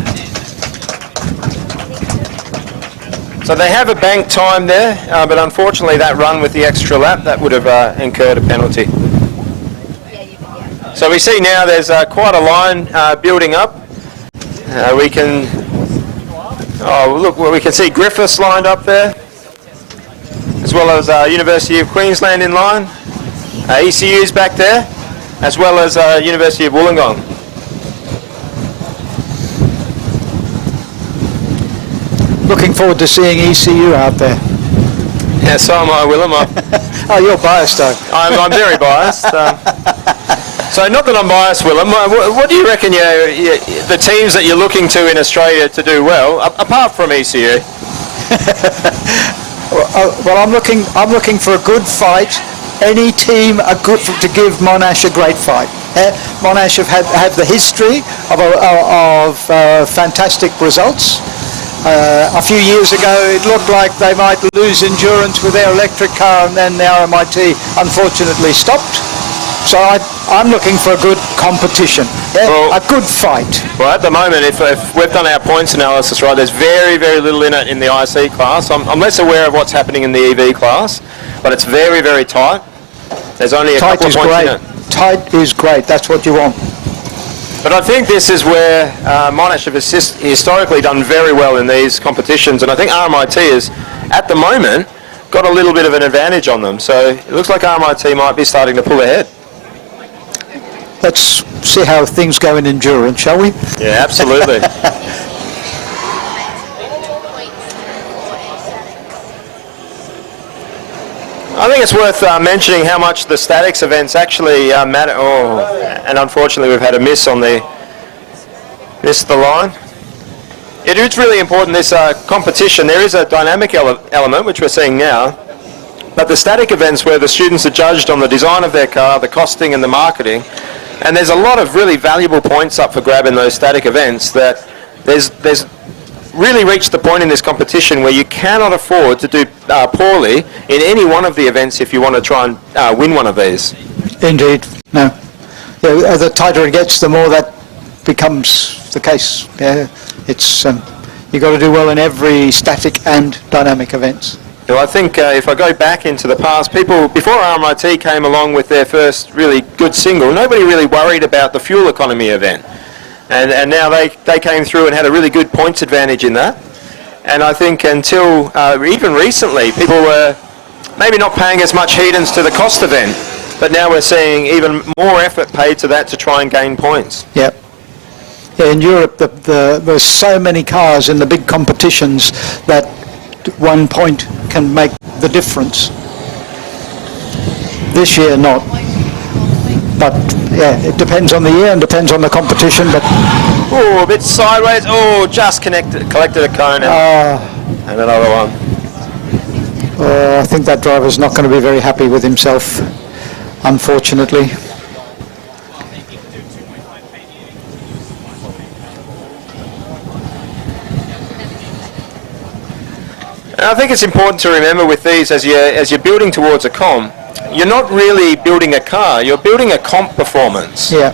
So they have a bank time there, but unfortunately that run with the extra lap, that would have incurred a penalty. So we see now there's quite a line building up. We can see Griffiths lined up there, as well as University of Queensland in line. ECU's back there, as well as University of Wollongong. Looking forward to seeing ECU out there. Yeah, so am I, Willem. Oh, you're biased though. I'm very biased. So not that I'm biased, Willem. What do you reckon the teams that you're looking to in Australia to do well, apart from ECU? Well, I'm looking for a good fight. Any team to give Monash a great fight. Monash have the history of fantastic results. A few years ago, it looked like they might lose endurance with their electric car, and then the RMIT unfortunately stopped. So I'm looking for a good competition, a good fight. Well, at the moment, if we've done our points analysis right, there's very, very little in it in the IC class. I'm less aware of what's happening in the EV class, but it's very, very tight. There's only a couple of points in it. Tight is great. That's what you want. But I think this is where Monash have historically done very well in these competitions, and I think RMIT is, at the moment, got a little bit of an advantage on them. So it looks like RMIT might be starting to pull ahead. Let's see how things go in endurance, shall we? Yeah, absolutely. I think it's worth mentioning how much the statics events actually matter. Oh, and unfortunately we've had a miss on the line. It is really important, this competition. There is a dynamic element, which we're seeing now, but the static events where the students are judged on the design of their car, the costing and the marketing, and there's a lot of really valuable points up for grab in those static events that there's really reached the point in this competition where you cannot afford to do poorly in any one of the events if you want to try and win one of these. Indeed. No. Yeah, the tighter it gets, the more that becomes the case. Yeah, it's you've got to do well in every static and dynamic events. Well, I think if I go back into the past, people, before RMIT came along with their first really good single, nobody really worried about the fuel economy event. And now they came through and had a really good points advantage in that. And I think until even recently, people were maybe not paying as much heed-ins to the cost event, but now we're seeing even more effort paid to that to try and gain points. Yep. Yeah, in Europe, there's so many cars in the big competitions that 1 point can make the difference. This year, not. But yeah, it depends on the year and depends on the competition. But oh, a bit sideways. Oh, just collected a cone and another one. Oh, I think that driver's not going to be very happy with himself, unfortunately. And I think it's important to remember with these, as you're building towards a comp, you're not really building a car, you're building a comp performance. Yeah.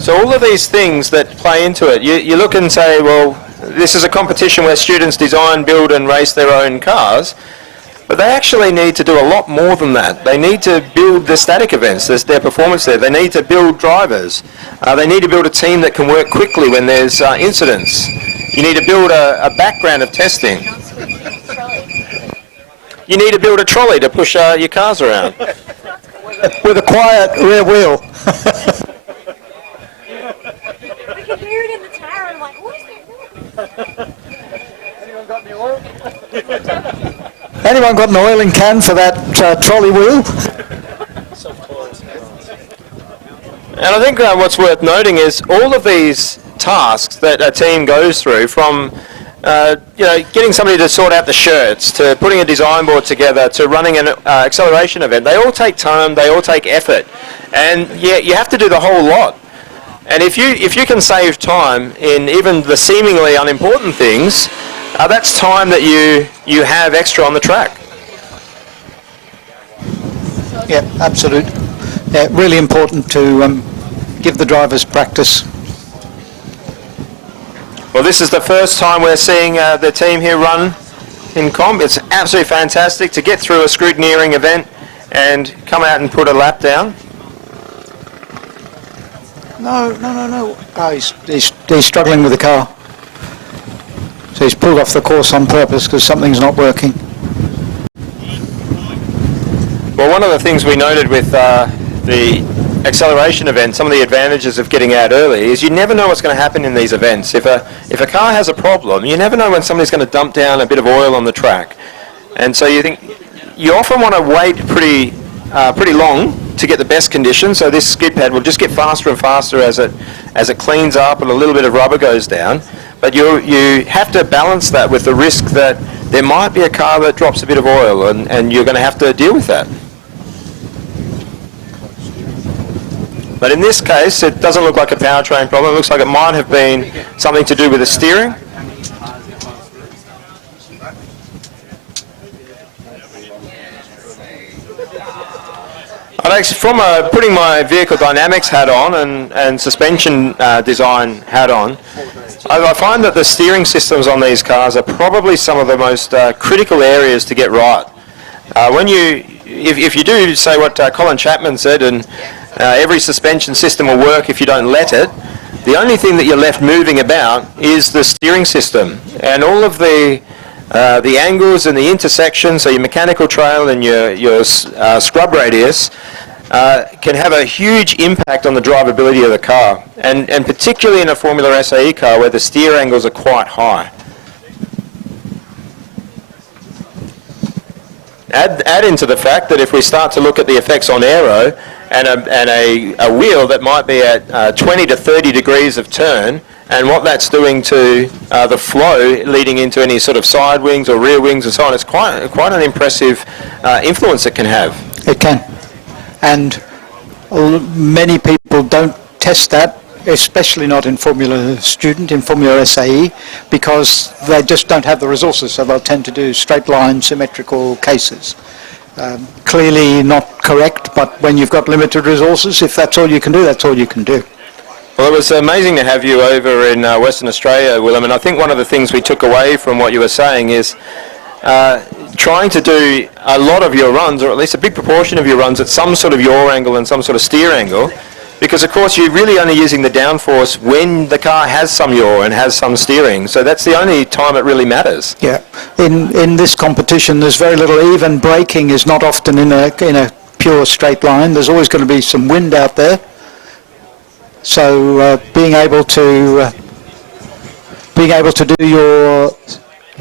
So all of these things that play into it, you look and say, well, this is a competition where students design, build and race their own cars, but they actually need to do a lot more than that. They need to build the static events, there's their performance there. They need to build drivers. They need to build a team that can work quickly when there's incidents. You need to build a background of testing. You need to build a trolley to push your cars around. With a quiet rear wheel. We could hear it in the tower and like, what is that? Anyone got any oil? Anyone got an oiling can for that trolley wheel? And I think what's worth noting is all of these tasks that a team goes through, from getting somebody to sort out the shirts, to putting a design board together, to running an acceleration event, they all take time, they all take effort, and you have to do the whole lot. And if you can save time in even the seemingly unimportant things, that's time that you have extra on the track. Yeah, absolute. Yeah, really important to give the drivers practice. Well, this is the first time we're seeing the team here run in comp. It's absolutely fantastic to get through a scrutineering event and come out and put a lap down. No. Oh, he's struggling with the car. So he's pulled off the course on purpose because something's not working. Well, one of the things we noted with the acceleration event, some of the advantages of getting out early, is you never know what's going to happen in these events. If a car has a problem, you never know when somebody's going to dump down a bit of oil on the track. And so you often want to wait pretty long to get the best conditions, so this skid pad will just get faster and faster as it cleans up and a little bit of rubber goes down. But you have to balance that with the risk that there might be a car that drops a bit of oil, and you're going to have to deal with that. But in this case, it doesn't look like a powertrain problem. It looks like it might have been something to do with the steering. I'd actually, from putting my vehicle dynamics hat on and suspension design hat on, I find that the steering systems on these cars are probably some of the most critical areas to get right. If you do say what Colin Chapman said, and every suspension system will work if you don't let it, the only thing that you're left moving about is the steering system, and all of the angles and the intersections, so your mechanical trail and your scrub radius, can have a huge impact on the drivability of the car, and particularly in a Formula SAE car where the steer angles are quite high. Add into the fact that if we start to look at the effects on aero and a wheel that might be at 20 to 30 degrees of turn, and what that's doing to the flow leading into any sort of side wings or rear wings and so on, it's quite an impressive influence it can have. It can. And many people don't test that, especially not in Formula SAE, because they just don't have the resources, so they'll tend to do straight line symmetrical cases. Clearly not correct, but when you've got limited resources, if that's all you can do, that's all you can do. Well, it was amazing to have you over in Western Australia, Willem, and I think one of the things we took away from what you were saying is trying to do a lot of your runs, or at least a big proportion of your runs, at some sort of yaw angle and some sort of steer angle, because of course you're really only using the downforce when the car has some yaw and has some steering, so that's the only time it really matters. Yeah, in this competition there's very little. Even braking is not often in a pure straight line. There's always going to be some wind out there, so being able to do your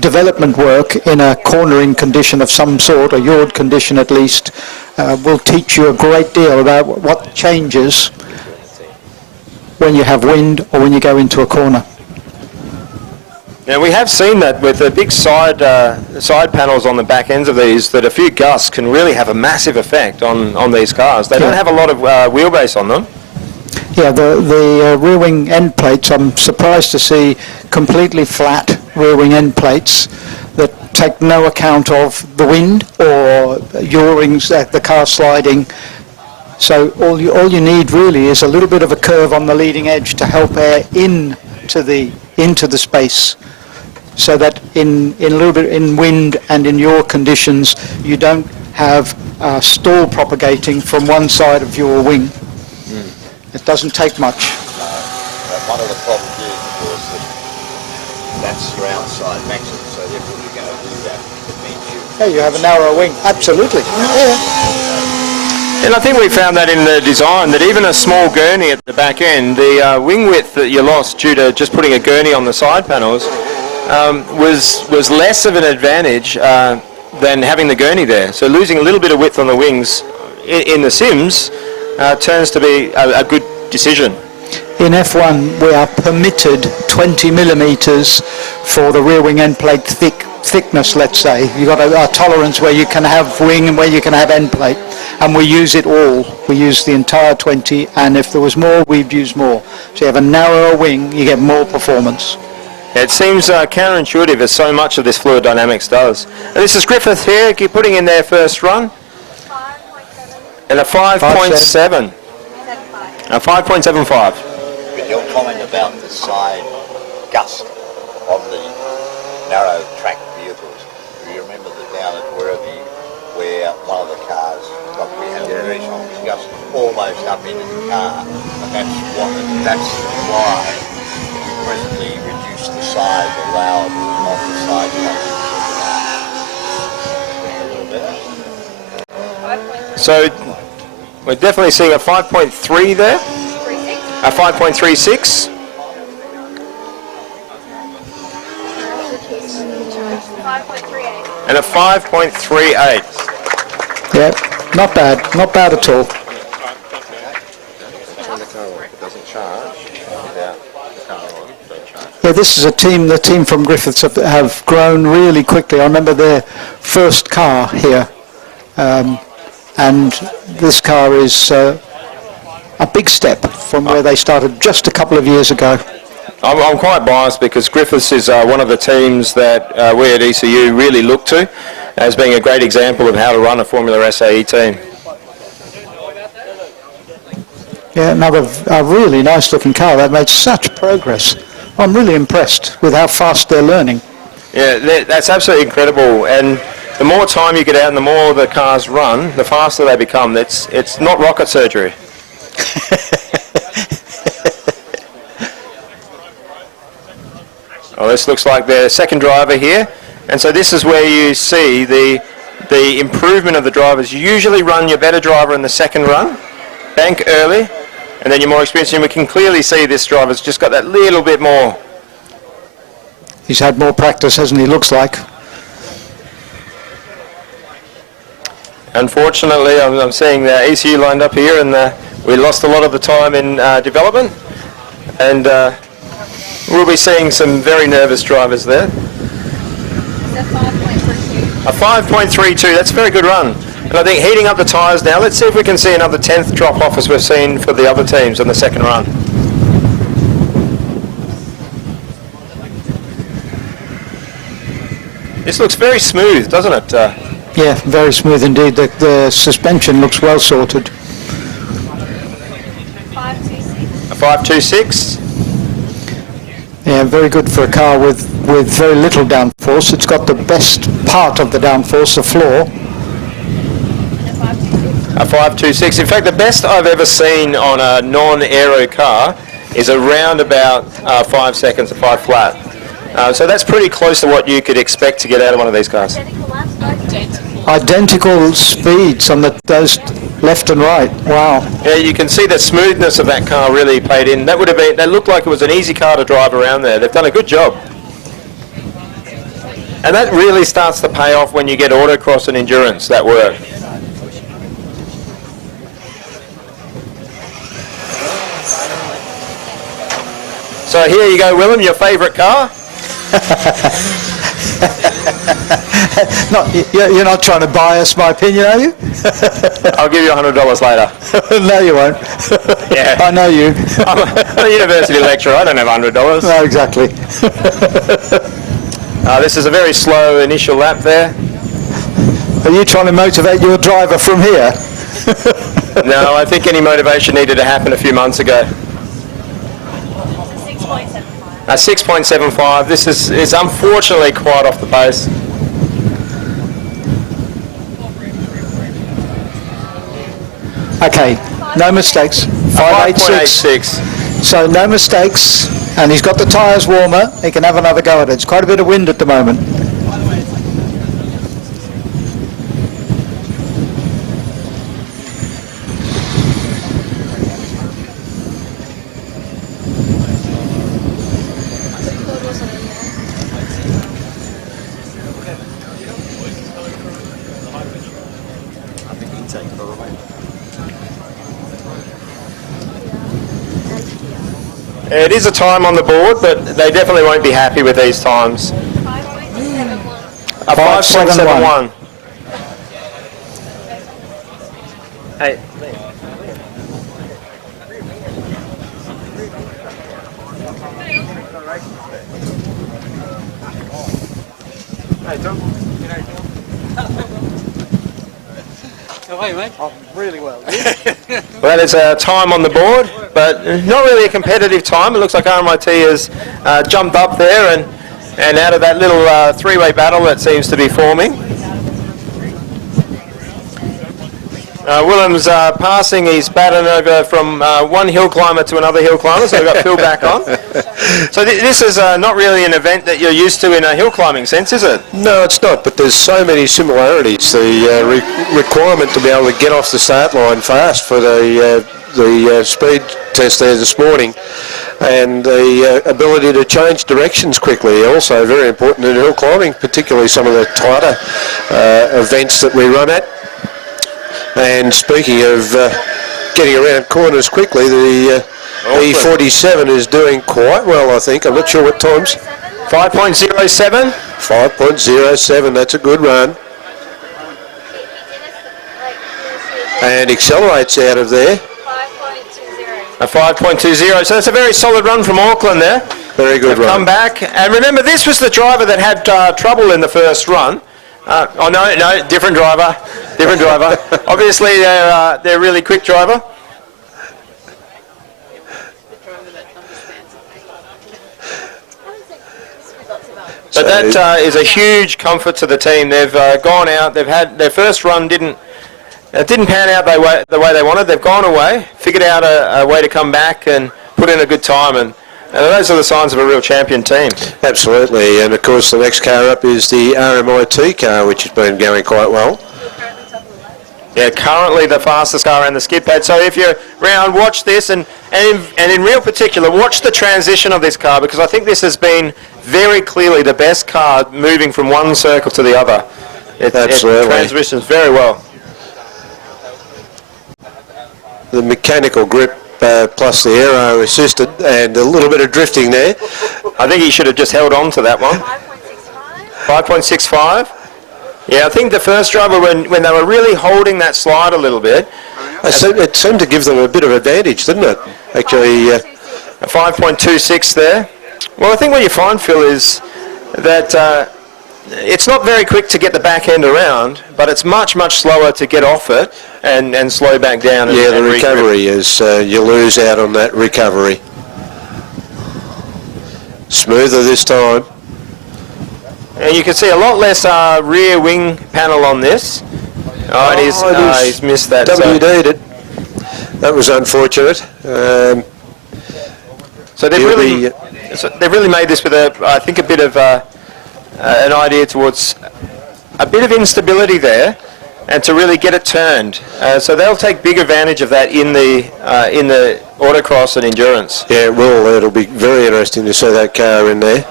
development work in a cornering condition of some sort, a yawed condition at least, will teach you a great deal about what changes when you have wind or when you go into a corner. Now we have seen that with the big side panels on the back ends of these, that a few gusts can really have a massive effect on these cars. They don't have a lot of wheelbase on them. Yeah, the rear wing end plates, I'm surprised to see completely flat rear wing end plates that take no account of the wind or yawings, the car sliding. So all you need really is a little bit of a curve on the leading edge to help air into the space, so that in a little bit in wind and in yaw conditions you don't have stall propagating from one side of your wing. It doesn't take much. One of the problems is, of course, that's your outside maximum, so therefore you're going to do that. It means Yeah, you have a narrow wing. Absolutely. Yeah. And I think we found that in the design, that even a small gurney at the back end, the wing width that you lost due to just putting a gurney on the side panels was less of an advantage than having the gurney there. So losing a little bit of width on the wings in the sims turns to be a good decision. In F1, we are permitted 20 millimetres for the rear wing end plate thickness, let's say. You've got a tolerance where you can have wing and where you can have end plate, and we use it all. We use the entire 20, and if there was more, we'd use more. So you have a narrower wing, you get more performance. It seems counterintuitive, as so much of this fluid dynamics does. And this is Griffith here, keep putting in their first run. 5.7. And a 5.7. A 5.75. With your comment about the side gust on the narrow track vehicles, do you remember that down at Werribee where one of the cars we had a very strong gust almost up into the car, and that's why you presently reduced the size allowable on the side gust. A little better. So we're definitely seeing a 5.3 there. A 5.36. 5.38. And a 5.38. Yeah, not bad at all. Yeah, this is the team from Griffiths have grown really quickly. I remember their first car here, and this car is, a big step from where they started just a couple of years ago. I'm quite biased because Griffiths is one of the teams that we at ECU really look to as being a great example of how to run a Formula SAE team. Yeah, another really nice looking car. They've made such progress. I'm really impressed with how fast they're learning. Yeah, that's absolutely incredible. And the more time you get out and the more the cars run, the faster they become. It's not rocket surgery. Oh, this looks like their second driver here. And so this is where you see the improvement of the drivers. You usually run your better driver in the second run, bank early, and then you're more experienced. And we can clearly see this driver's just got that little bit more. He's had more practice, hasn't he, looks like. Unfortunately, I'm seeing the ECU lined up here, and we lost a lot of the time in development. And we'll be seeing some very nervous drivers there. A 5.32, that's a very good run. And I think heating up the tyres now, let's see if we can see another 10th drop off as we've seen for the other teams on the second run. This looks very smooth, doesn't it? Yeah, very smooth indeed. The suspension looks well sorted. 526. A 5.26. Yeah, very good for a car with very little downforce. It's got the best part of the downforce, the floor. A 5.26. In fact, the best I've ever seen on a non-aero car is around about 5 seconds, a 5 flat. So that's pretty close to what you could expect to get out of one of these cars. Identical speeds on those left and right. Wow. Yeah, you can see the smoothness of that car really played in. That looked like it was an easy car to drive around there. They've done a good job. And that really starts to pay off when you get autocross and endurance, that work. So here you go, Willem, your favourite car? You're not trying to bias my opinion, are you? I'll give you $100 later. No, you won't. Yeah. I know you. I'm a university lecturer. I don't have $100. No, exactly. This is a very slow initial lap there. Are you trying to motivate your driver from here? No, I think any motivation needed to happen a few months ago. 6.75. 6.75. This is unfortunately quite off the pace. Okay, no mistakes. 5.86. 5.86. So no mistakes, and he's got the tyres warmer. He can have another go at it. It's quite a bit of wind at the moment. It is a time on the board, but they definitely won't be happy with these times. 5.71. A 5.71. Hey. Hey, Tom. How are you, mate? Oh, really well. Well, that is a time on the board, but not really a competitive time. It looks like RMIT has jumped up there and out of that little three-way battle that seems to be forming. Willem's passing his baton over from one hill climber to another hill climber, so we've got Phil back on. So this is not really an event that you're used to in a hill climbing sense, is it? No, it's not, but there's so many similarities. The requirement to be able to get off the start line fast for the speed test there this morning, and the ability to change directions quickly, also very important in hill climbing, particularly some of the tighter events that we run at. And speaking of getting around corners quickly, the E47 is doing quite well, I think. I'm not sure what times. 5.07? 5.07, that's a good run. And accelerates out of there. 5.20. A 5.20, so it's a very solid run from Auckland there. Very good They've run. come back, and remember this was the driver that had trouble in the first run. Oh no, different driver. Obviously they're really quick driver. But that is a huge comfort to the team. They've gone out. They've had their first run didn't pan out the way they wanted. They've gone away, figured out a way to come back and put in a good time, and those are the signs of a real champion team. Absolutely, and of course the next car up is the RMIT car, which has been going quite well. Yeah, currently the fastest car around the skid pad. So if you're around, watch this, and in real particular, watch the transition of this car, because I think this has been very clearly the best car moving from one circle to the other. Absolutely. It transitions very well. The mechanical grip plus the aero assisted and a little bit of drifting there. I think he should have just held on to that one. 5.65. Yeah, I think the first driver, when they were really holding that slide a little bit, It seemed to give them a bit of advantage, didn't it? Actually, a 5.26 there. Well, I think what you find, Phil, is that it's not very quick to get the back end around, but it's much, much slower to get off it and slow back down. the recovery is, you lose out on that recovery. Smoother this time. And you can see a lot less rear wing panel on this. He's missed that. WD'd it. That was unfortunate. So they've really made this with I think a bit of an idea towards a bit of instability there, and to really get it turned. So they'll take big advantage of that in the autocross and endurance. Yeah, it will. It'll be very interesting to see that car in there.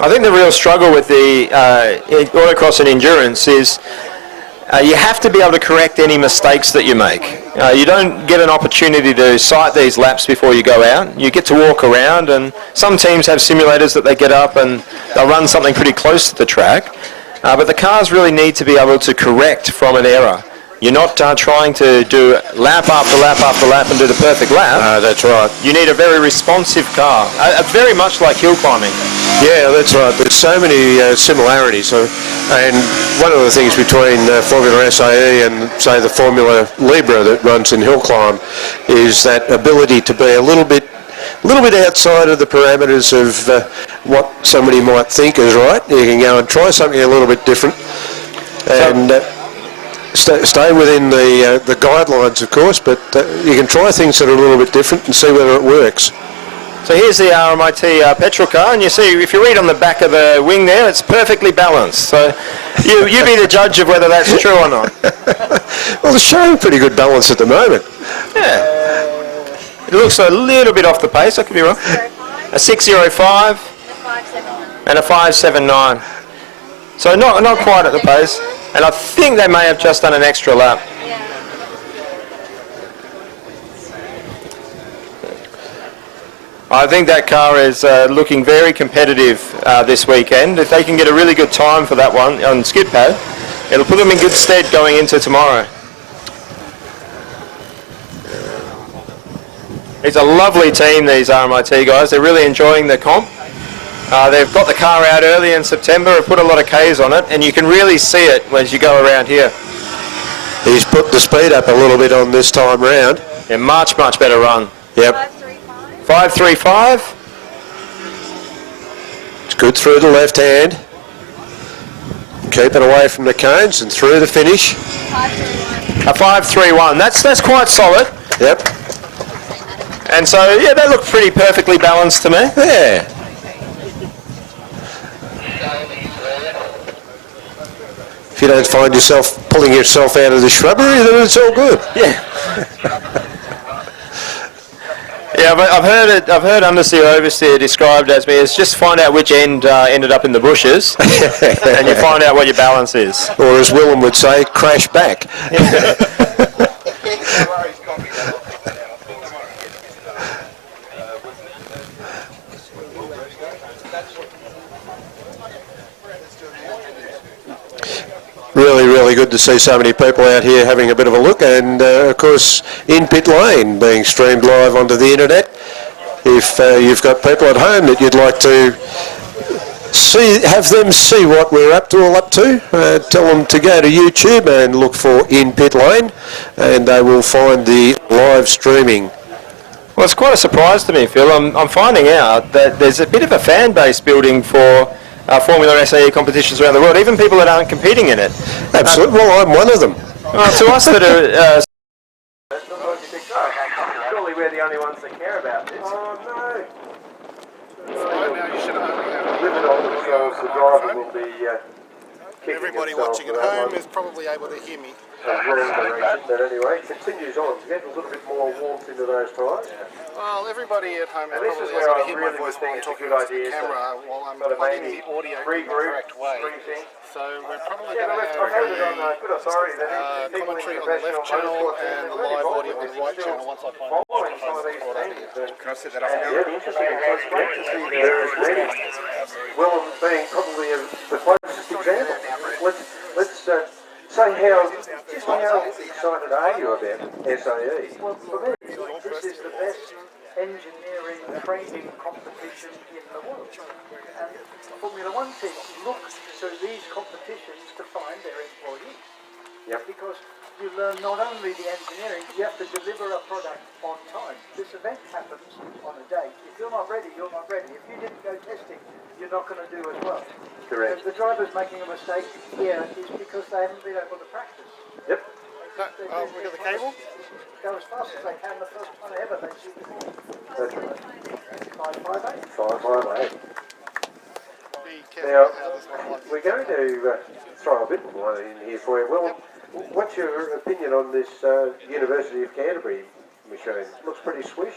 I think the real struggle with the autocross and endurance is you have to be able to correct any mistakes that you make. You don't get an opportunity to sight these laps before you go out. You get to walk around, and some teams have simulators that they get up and they'll run something pretty close to the track. But the cars really need to be able to correct from an error. You're not trying to do lap after lap after lap and do the perfect lap. That's right. You need a very responsive car, very much like hill climbing. Yeah, that's right. There's so many similarities. And one of the things between Formula SAE and, say, the Formula Libre that runs in hill climb is that ability to be a little bit outside of the parameters of what somebody might think is right. You can go and try something a little bit different. And stay within the guidelines, of course, but you can try things that are a little bit different and see whether it works. So here's the RMIT petrol car, and you see, if you read on the back of the wing there, it's perfectly balanced. So you be the judge of whether that's true or not. Well, it's showing pretty good balance at the moment. Yeah. It looks a little bit off the pace, I could be wrong. A 6.05 and a 5.79. So not quite at the pace. And I think they may have just done an extra lap. I think that car is looking very competitive this weekend. If they can get a really good time for that one on skid pad, it'll put them in good stead going into tomorrow. It's a lovely team, these RMIT guys. They're really enjoying the comp. They've got the car out early in September and put a lot of Ks on it, and you can really see it as you go around here. He's put the speed up a little bit on this time round. Yeah, much better run. Yep. 5.35. It's good through the left hand. Keep it away from the cones and through the finish. A 5.31. That's quite solid. Yep. And so, yeah, they look pretty perfectly balanced to me. Yeah. If you don't find yourself pulling yourself out of the shrubbery, then it's all good. Yeah. Yeah, I've heard understeer oversteer described as me as just find out which end ended up in the bushes, and you find out what your balance is. Or as Willem would say, crash back. Really really good to see so many people out here having a bit of a look, and of course in pit lane being streamed live onto the internet. If you've got people at home that you'd like to have them see what we're all up to, tell them to go to YouTube and look for In Pit Lane, and they will find the live streaming. Well, it's quite a surprise to me, Phil. I'm finding out that there's a bit of a fan base building for Formula SAE competitions around the world, even people that aren't competing in it. Absolutely. Well, I'm one of them. Well, to us that are... surely we're the only ones that care about this. Oh, no. Live it on themselves, the driver will be Everybody watching at home is probably able to hear me. But anyway, continues on to get a little bit more warmth into those tyres. Well, everybody at home is And this probably is where able to I hear my really voice would while think I'm it's a talking good to the idea camera while I'm sort of plugging maybe the audio in the regroup, correct way. rethink. So we're probably Yeah, going but to I've heard it on have good authority that people in commentary on the professional left channel motorsport and the live audio on the right channel once I find the following some of these microphone things. Can I set that And up? yeah, interesting. It's great to see there as many. Willem being probably the closest example. Let's say how excited are you about SAE? Well, for me, this is the best engineering training competition in the world. And Formula One teams look to these competitions to find their employees. Yep. Because you learn not only the engineering, you have to deliver a product on time. This event happens on a date. If you're not ready, you're not ready. If you didn't go testing, you're not going to do as well. Correct. The driver's making a mistake here is because they haven't been able to practice. Yep. Oh, we got the cable? Go as fast as they can the first time ever they see the ball. That's right. 558. 558. Be Now, careful how this one works. we're going to throw a bit more in here for you. Well, what's your opinion on this University of Canterbury machine? Looks pretty swish.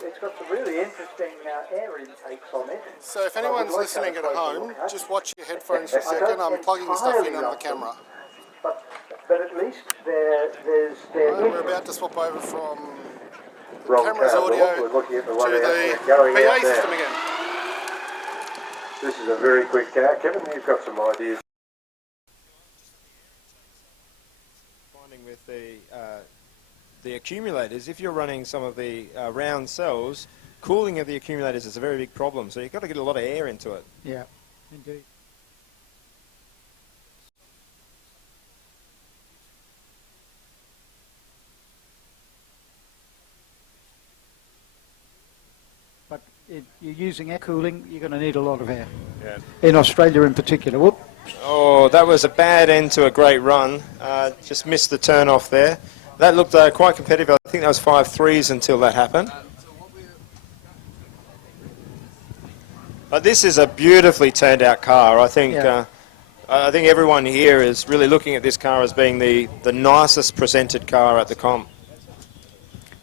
It's got some really interesting air intakes on it. So if anyone's listening at home, just watch your headphones for a second. I'm plugging stuff in on the camera. But at least there's We're about to swap over from the Wrong camera's car, audio we're looking at the to one out the there going PA out there. system again. This is a very quick car. Kevin, you've got some ideas. Finding with the accumulators, if you're running some of the round cells, cooling of the accumulators is a very big problem. So you've got to get a lot of air into it. Yeah, indeed. But you're using air cooling, you're going to need a lot of air. Yeah. In Australia in particular. Whoop. Oh, that was a bad end to a great run. Just missed the turn off there. That looked quite competitive. I think that was 5.3s until that happened. But this is a beautifully turned out car. I think I think everyone here is really looking at this car as being the nicest presented car at the comp.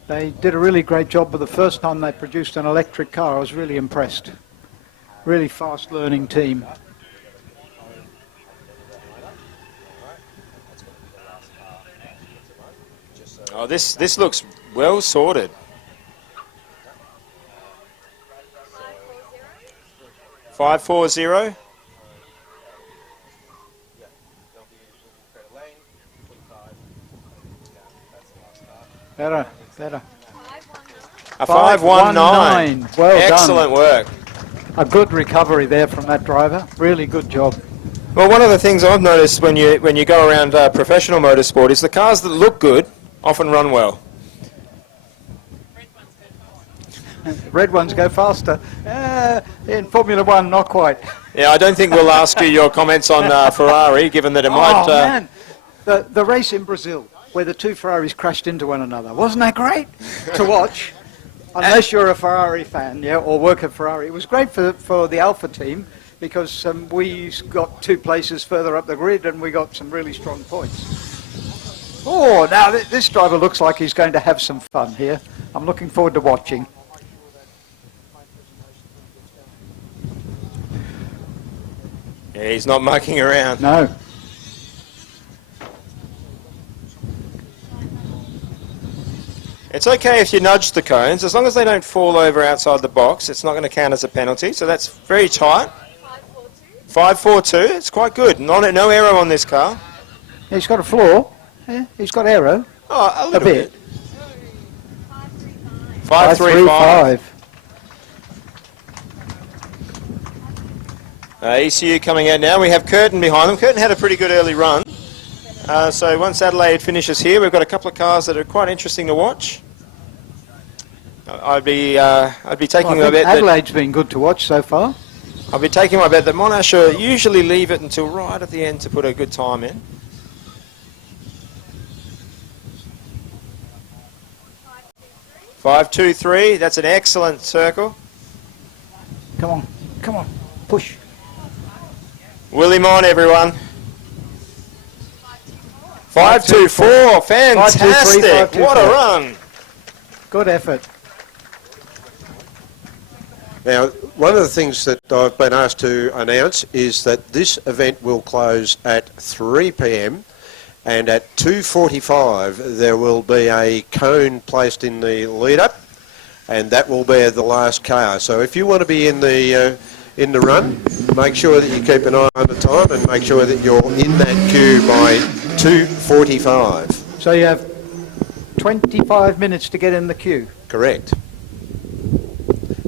They did a really great job, but the first time they produced an electric car, I was really impressed. Really fast learning team. Oh, this looks well sorted. 540. Better. A 519. Well done. Excellent work. A good recovery there from that driver. Really good job. Well, one of the things I've noticed when you go around professional motorsport is the cars that look good often run well. Red ones go faster. In Formula One, not quite. Yeah, I don't think we'll ask you your comments on Ferrari, given that it might... Oh, man. The race in Brazil, where the two Ferraris crashed into one another. Wasn't that great to watch? Unless you're a Ferrari fan, yeah, or work at Ferrari. It was great for the Alpha team because we got 2 places further up the grid and we got some really strong points. Oh, now this driver looks like he's going to have some fun here. I'm looking forward to watching. Yeah, he's not mucking around. No. It's okay if you nudge the cones, as long as they don't fall over outside the box, it's not going to count as a penalty, so that's very tight. 542. 542, it's quite good. No error on this car. He's got a floor. Yeah, he's got aero. Oh, a A little bit. bit. 535. 535. ECU coming out now. We have Curtin behind them. Curtin had a pretty good early run. So once Adelaide finishes here, we've got a couple of cars that are quite interesting to watch. I'd be taking my bet that Adelaide's been good to watch so far. I'll be taking my bet that Monash usually leave it until right at the end to put a good time in. Five, 2, 3. That's an excellent circle. Come on, push. Willie Mon, everyone. 5, 2, 4. Fantastic! 5, 2, 3, 5, 2, what a 4. run! Good effort. Now, one of the things that I've been asked to announce is that this event will close at 3 p.m. and at 2:45 there will be a cone placed in the lead-up, and that will be the last car. So if you want to be in the run, make sure that you keep an eye on the time and make sure that you're in that queue by 2:45. So you have 25 minutes to get in the queue. Correct.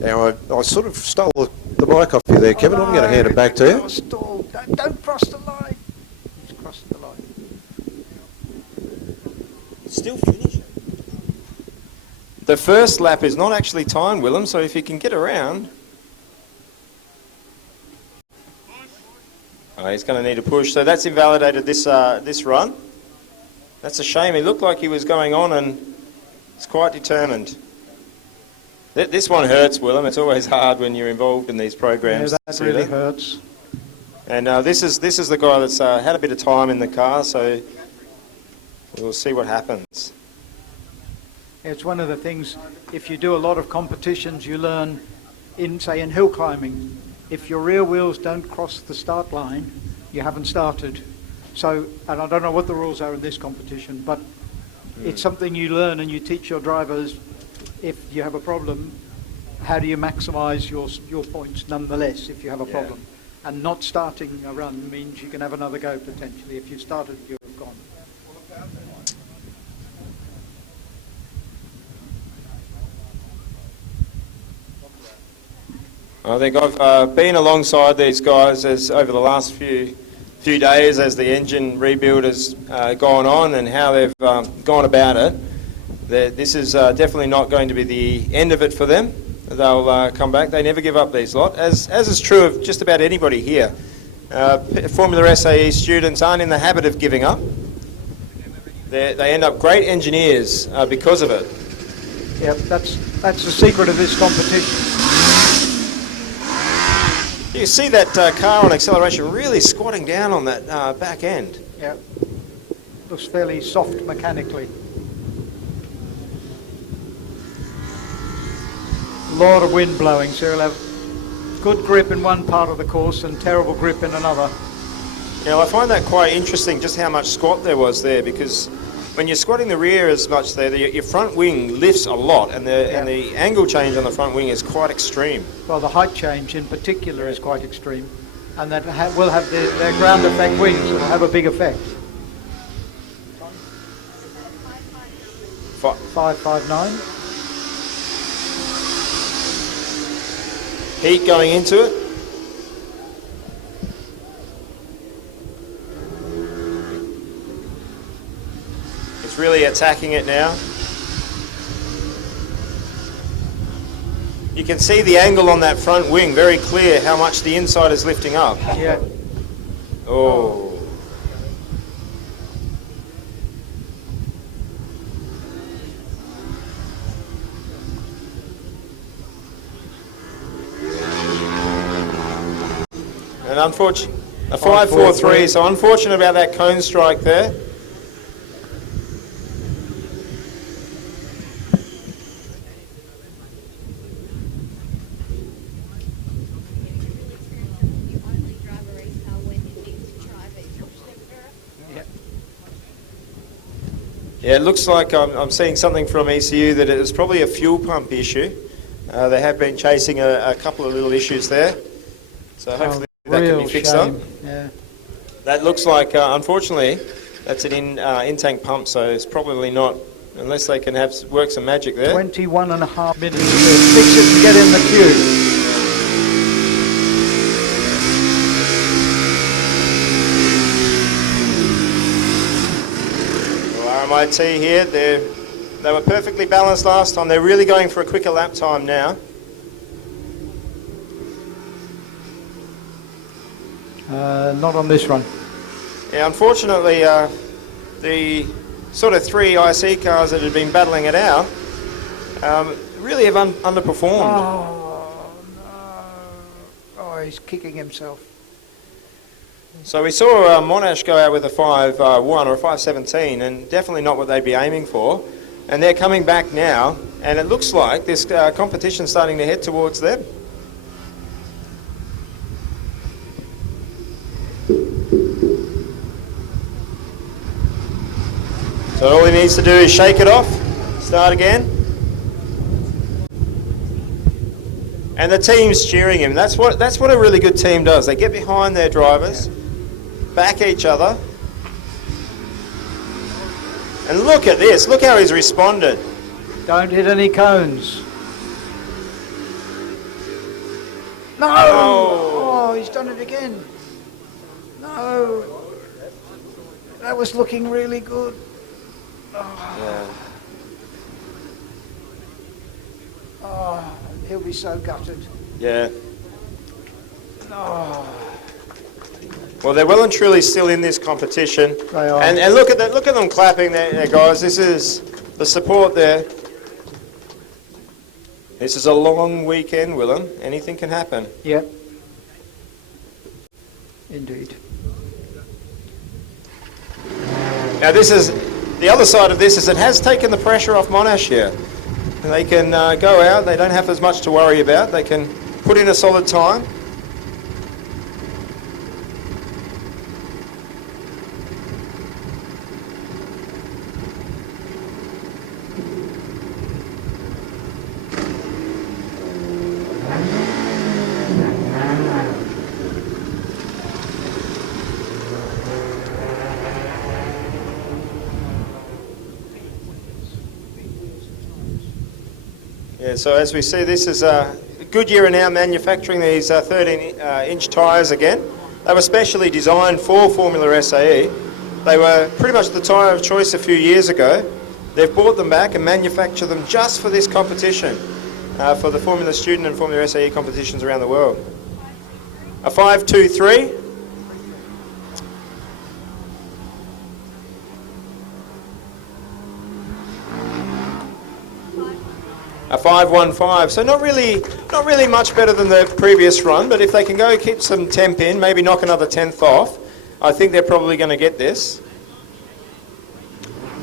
Now, I sort of stole the mic off you there, Kevin. I'm going to hand it back to you. Don't cross the line. He's crossed the line. Still finishing. The first lap is not actually timed, Willem, so if you can get around... Oh, he's going to need a push, so that's invalidated this run. That's a shame. He looked like he was going on and he's quite determined. This one hurts, Willem. It's always hard when you're involved in these programs. Yeah, that really hurts. And this is the guy that's had a bit of time in the car, so we'll see what happens. It's one of the things, if you do a lot of competitions, you learn in hill climbing. If your rear wheels don't cross the start line, you haven't started. So, and I don't know what the rules are in this competition, but it's something you learn and you teach your drivers. If you have a problem, how do you maximise your points nonetheless if you have a problem? And not starting a run means you can have another go potentially. If you've started, you've gone. I think I've been alongside these guys as over the last few days as the engine rebuild has gone on and how they've gone about it. This is definitely not going to be the end of it for them. They'll come back. They never give up, these lot, as is true of just about anybody here. Formula SAE students aren't in the habit of giving up. They end up great engineers because of it. Yep, that's the secret of this competition. You see that car on acceleration really squatting down on that back end. Yep, looks fairly soft mechanically. A lot of wind blowing, so you'll have good grip in one part of the course and terrible grip in another. I find that quite interesting, just how much squat there was there, because when you're squatting the rear as much there, your front wing lifts a lot, and the angle change on the front wing is quite extreme. Well, the height change in particular is quite extreme, and that will have their ground effect wings. It'll have a big effect. 559. Heat going into it. It's really attacking it now. You can see the angle on that front wing, very clear how much the inside is lifting up. Yeah. Oh. And unfortunate, a 543, so unfortunate about that cone strike there. Yeah, it looks like I'm seeing something from ECU that it was probably a fuel pump issue. They have been chasing a couple of little issues there. So hopefully that can be fixed up. Yeah. That looks like, unfortunately, That's an in-tank pump, so it's probably not, unless they can work some magic there. 21.5 minutes to fix it and get in the queue. RMIT here, they were perfectly balanced last time. They're really going for a quicker lap time now. Not on this run. Yeah, unfortunately, the sort of 3 IC cars that had been battling it out really have underperformed. Oh, no. Oh, he's kicking himself. So we saw Monash go out with a 5.1 or a 5.17, and definitely not what they'd be aiming for. And they're coming back now, and it looks like this competition's starting to head towards them. So all he needs to do is shake it off, start again. And the team's cheering him. That's what a really good team does. They get behind their drivers, back each other. And look at this, look how he's responded. Don't hit any cones. No! Oh, he's done it again. No. That was looking really good. Oh. Yeah. Oh, he'll be so gutted. Yeah. Oh. Well, they're well and truly still in this competition. They are. And look at that! Look at them clapping there, guys. This is the support there. This is a long weekend, Willem. Anything can happen. Yep. Indeed. Now, this is the other side of this. Is it has taken the pressure off Monash here. They can go out. They don't have as much to worry about. They can put in a solid time. Yeah, so as we see, this is Goodyear are now manufacturing these 13-inch tyres again. They were specially designed for Formula SAE. They were pretty much the tyre of choice a few years ago. They've brought them back and manufactured them just for this competition, for the Formula Student and Formula SAE competitions around the world. A 5.23. A 5.15, so not really much better than the previous run, but if they can go keep some temp in, maybe knock another 10th off, I think they're probably going to get this.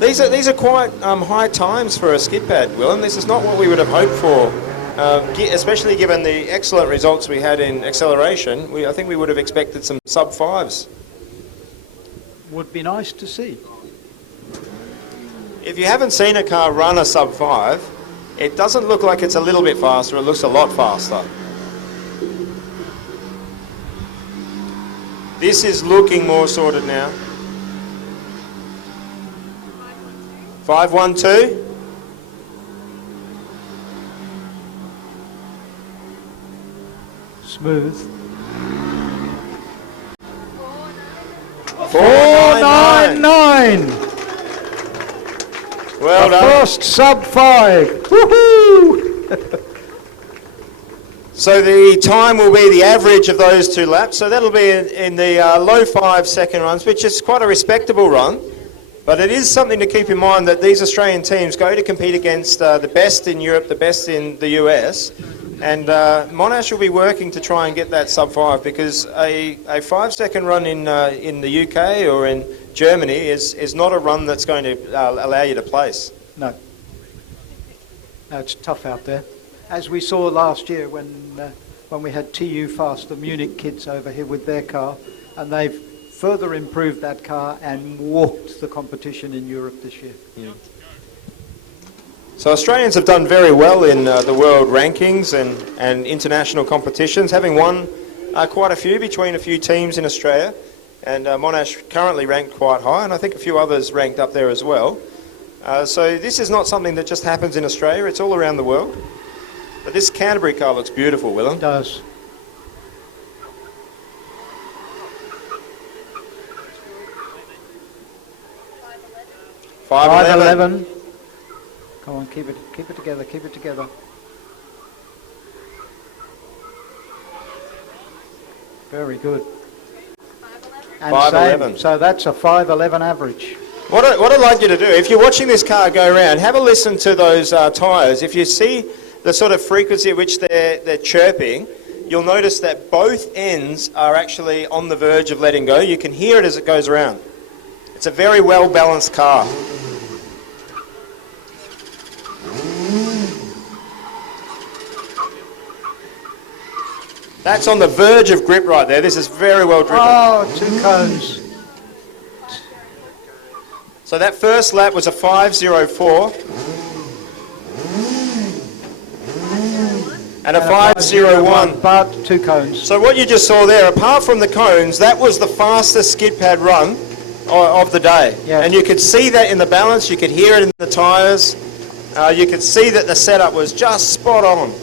These are quite high times for a skid pad, Willem. This is not what we would have hoped for, especially given the excellent results we had in acceleration. I think we would have expected some sub-5s. Would be nice to see. If you haven't seen a car run a sub-5, it doesn't look like it's a little bit faster, it looks a lot faster. This is looking more sorted now. 5.12. Smooth. 4.99. 4.99. Well the done. First sub-5. Woohoo! So the time will be the average of those 2 laps. So that'll be in the low 5-second runs, which is quite a respectable run. But it is something to keep in mind that these Australian teams go to compete against the best in Europe, the best in the US. And Monash will be working to try and get that sub-5, because a 5-second run in the UK or in Germany is not a run that's going to allow you to place. No. No, it's tough out there. As we saw last year when we had TU Fast, the Munich kids over here with their car, and they've further improved that car and walked the competition in Europe this year. Yeah. So Australians have done very well in the world rankings and international competitions, having won quite a few between a few teams in Australia. and Monash currently ranked quite high, and I think a few others ranked up there as well. So this is not something that just happens in Australia, it's all around the world. But this Canterbury car looks beautiful, Willem. It does. Five 511. Come on, keep it together, keep it together. Very good. And 511. same, so that's a 511 average. What I'd like you to do, if you're watching this car go around, have a listen to those tyres. If you see the sort of frequency at which they're chirping, you'll notice that both ends are actually on the verge of letting go. You can hear it as it goes around. It's a very well balanced car. That's on the verge of grip right there. This is very well driven. Oh, 2 cones. So that first lap was a 5:04 and a 5:01. But 2 cones. So what you just saw there, apart from the cones, that was the fastest skid pad run of the day. Yeah. And you could see that in the balance, you could hear it in the tyres, you could see that the setup was just spot on.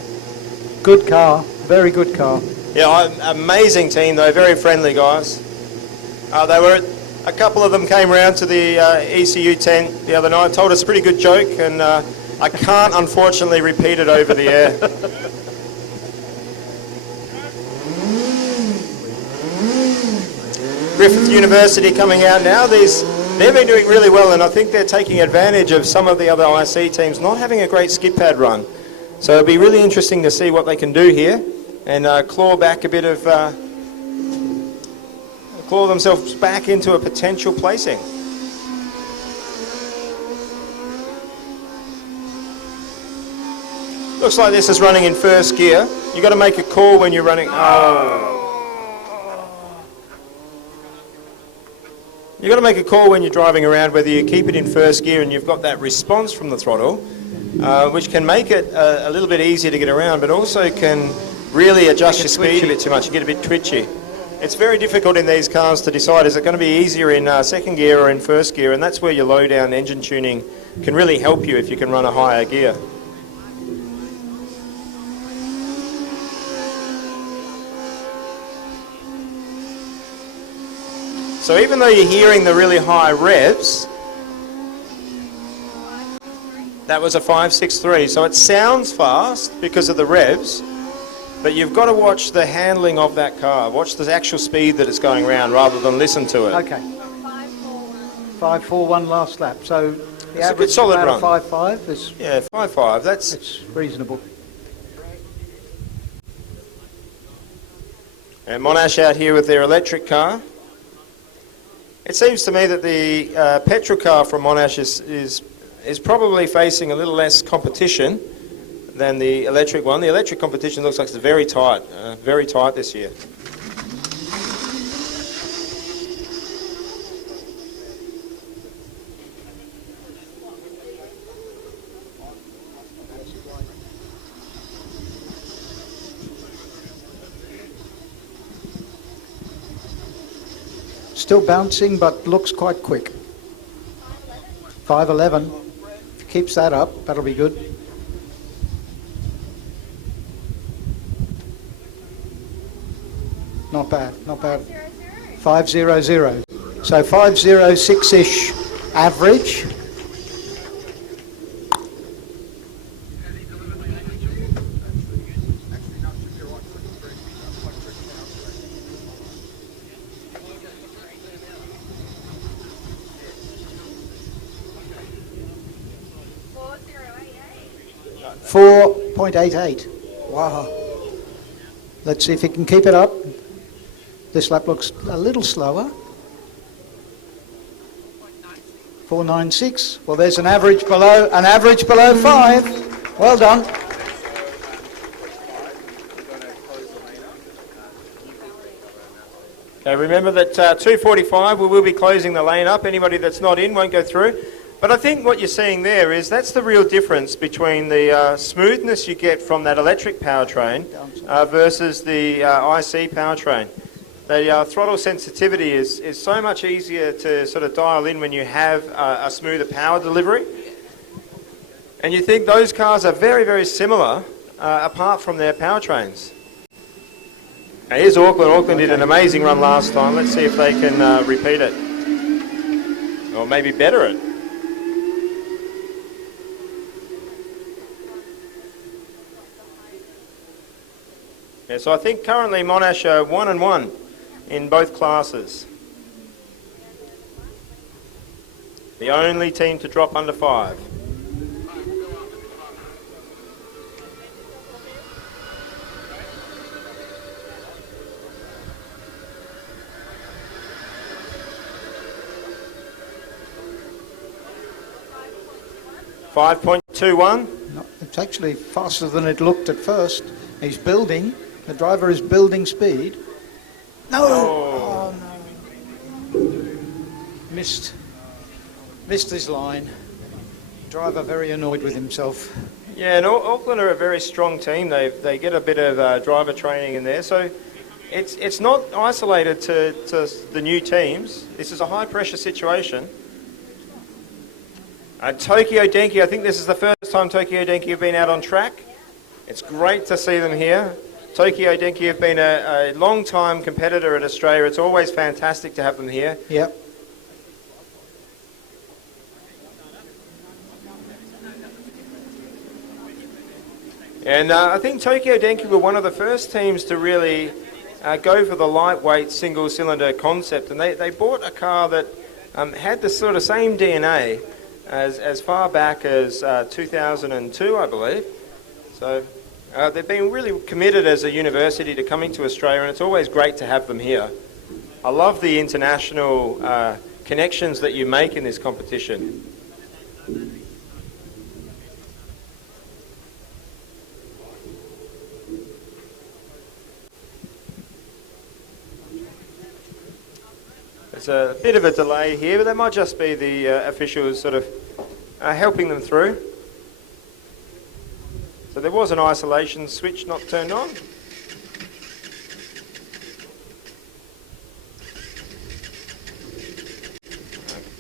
Good car, very good car. Yeah, amazing team though, very friendly guys. They were, a couple of them came round to the ECU tent the other night, told us a pretty good joke, and I can't unfortunately repeat it over the air. Griffith University coming out now. They've been doing really well, and I think they're taking advantage of some of the other IC teams not having a great skid pad run. So it'll be really interesting to see what they can do here and claw back a bit of, claw themselves back into a potential placing. Looks like this is running in first gear. You've got to make a call when you're running. Oh. You've got to make a call when you're driving around whether you keep it in first gear and you've got that response from the throttle, which can make it a little bit easier to get around, but also can really adjust your speed a bit too much. You get a bit twitchy. It's very difficult in these cars to decide, is it going to be easier in second gear or in first gear, and that's where your low down engine tuning can really help you if you can run a higher gear. So even though you're hearing the really high revs, that was a 5.63, so it sounds fast because of the revs, but you've got to watch the handling of that car, watch the actual speed that it's going around rather than listen to it. Okay. 5.41 last lap, so the It's a good average solid about run. 5.5 is Yeah, 5.5, that's... it's reasonable. And Monash out here with their electric car. It seems to me that the petrol car from Monash is probably facing a little less competition than the electric one. The electric competition looks like it's very tight this year. Still bouncing, but looks quite quick. 5.11. If he keeps that up, that'll be good. Not bad, not bad. 5.00. So 5.06-ish average. .88. Wow. Let's see if he can keep it up. This lap looks a little slower. 4.96. Well, there's an average below 5. Well done. Okay, remember that 2:45 we will be closing the lane up. Anybody that's not in won't go through. But I think what you're seeing there is that's the real difference between the smoothness you get from that electric powertrain versus the IC powertrain. The throttle sensitivity is so much easier to sort of dial in when you have a smoother power delivery. And you think those cars are very, very similar apart from their powertrains. Now here's Auckland. Auckland did an amazing run last time. Let's see if they can repeat it. Or maybe better it. Yeah, so I think currently Monash are 1-1 in both classes. The only team to drop under 5. .21. No, it's actually faster than it looked at first. He's building. The driver is building speed. No! Oh, no. Missed his line. Driver very annoyed with himself. Yeah, and Auckland are a very strong team. They get a bit of driver training in there. So it's not isolated to the new teams. This is a high-pressure situation. Tokyo Denki, I think this is the first time Tokyo Denki have been out on track. It's great to see them here. Tokyo Denki have been a long-time competitor at Australia. It's always fantastic to have them here. Yep. And I think Tokyo Denki were one of the first teams to really go for the lightweight single-cylinder concept. And they bought a car that had the sort of same DNA as far back as 2002, I believe. So they've been really committed as a university to coming to Australia, and it's always great to have them here. I love the international connections that you make in this competition. There's a bit of a delay here, but that might just be the officials sort of helping them through. So there was an isolation switch not turned on.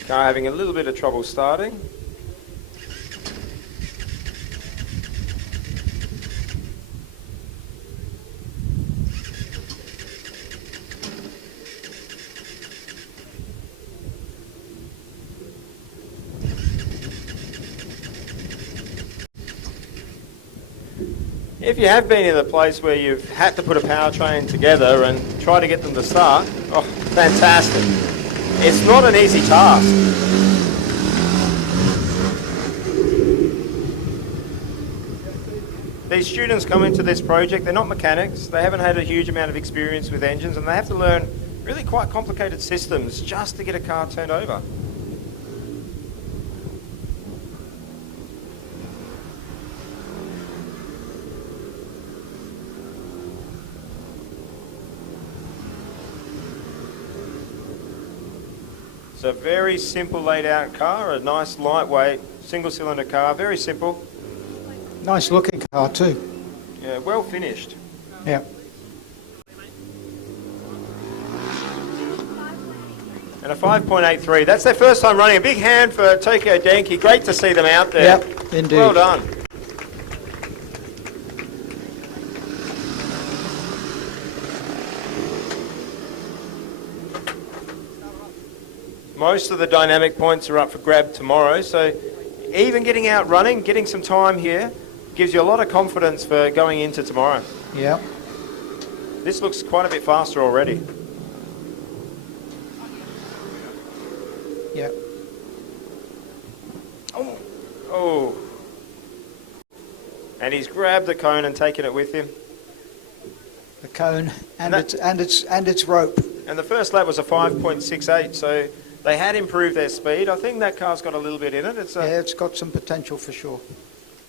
Car having a little bit of trouble starting. If you have been in a place where you've had to put a powertrain together and try to get them to start, oh, fantastic. It's not an easy task. These students come into this project, they're not mechanics, they haven't had a huge amount of experience with engines, and they have to learn really quite complicated systems just to get a car turned over. It's a very simple laid out car, a nice lightweight single cylinder car, very simple. Nice looking car too. Yeah, well finished. Yeah. And a 5.83. That's their first time running. A big hand for Tokyo Denki. Great to see them out there. Yep, indeed. Well done. Most of the dynamic points are up for grab tomorrow, so even getting out running, getting some time here, gives you a lot of confidence for going into tomorrow. Yeah. This looks quite a bit faster already. Yeah. Oh. And he's grabbed the cone and taken it with him. The cone and its rope. And the first lap was a 5.68, so they had improved their speed. I think that car's got a little bit in it. Yeah, it's got some potential for sure.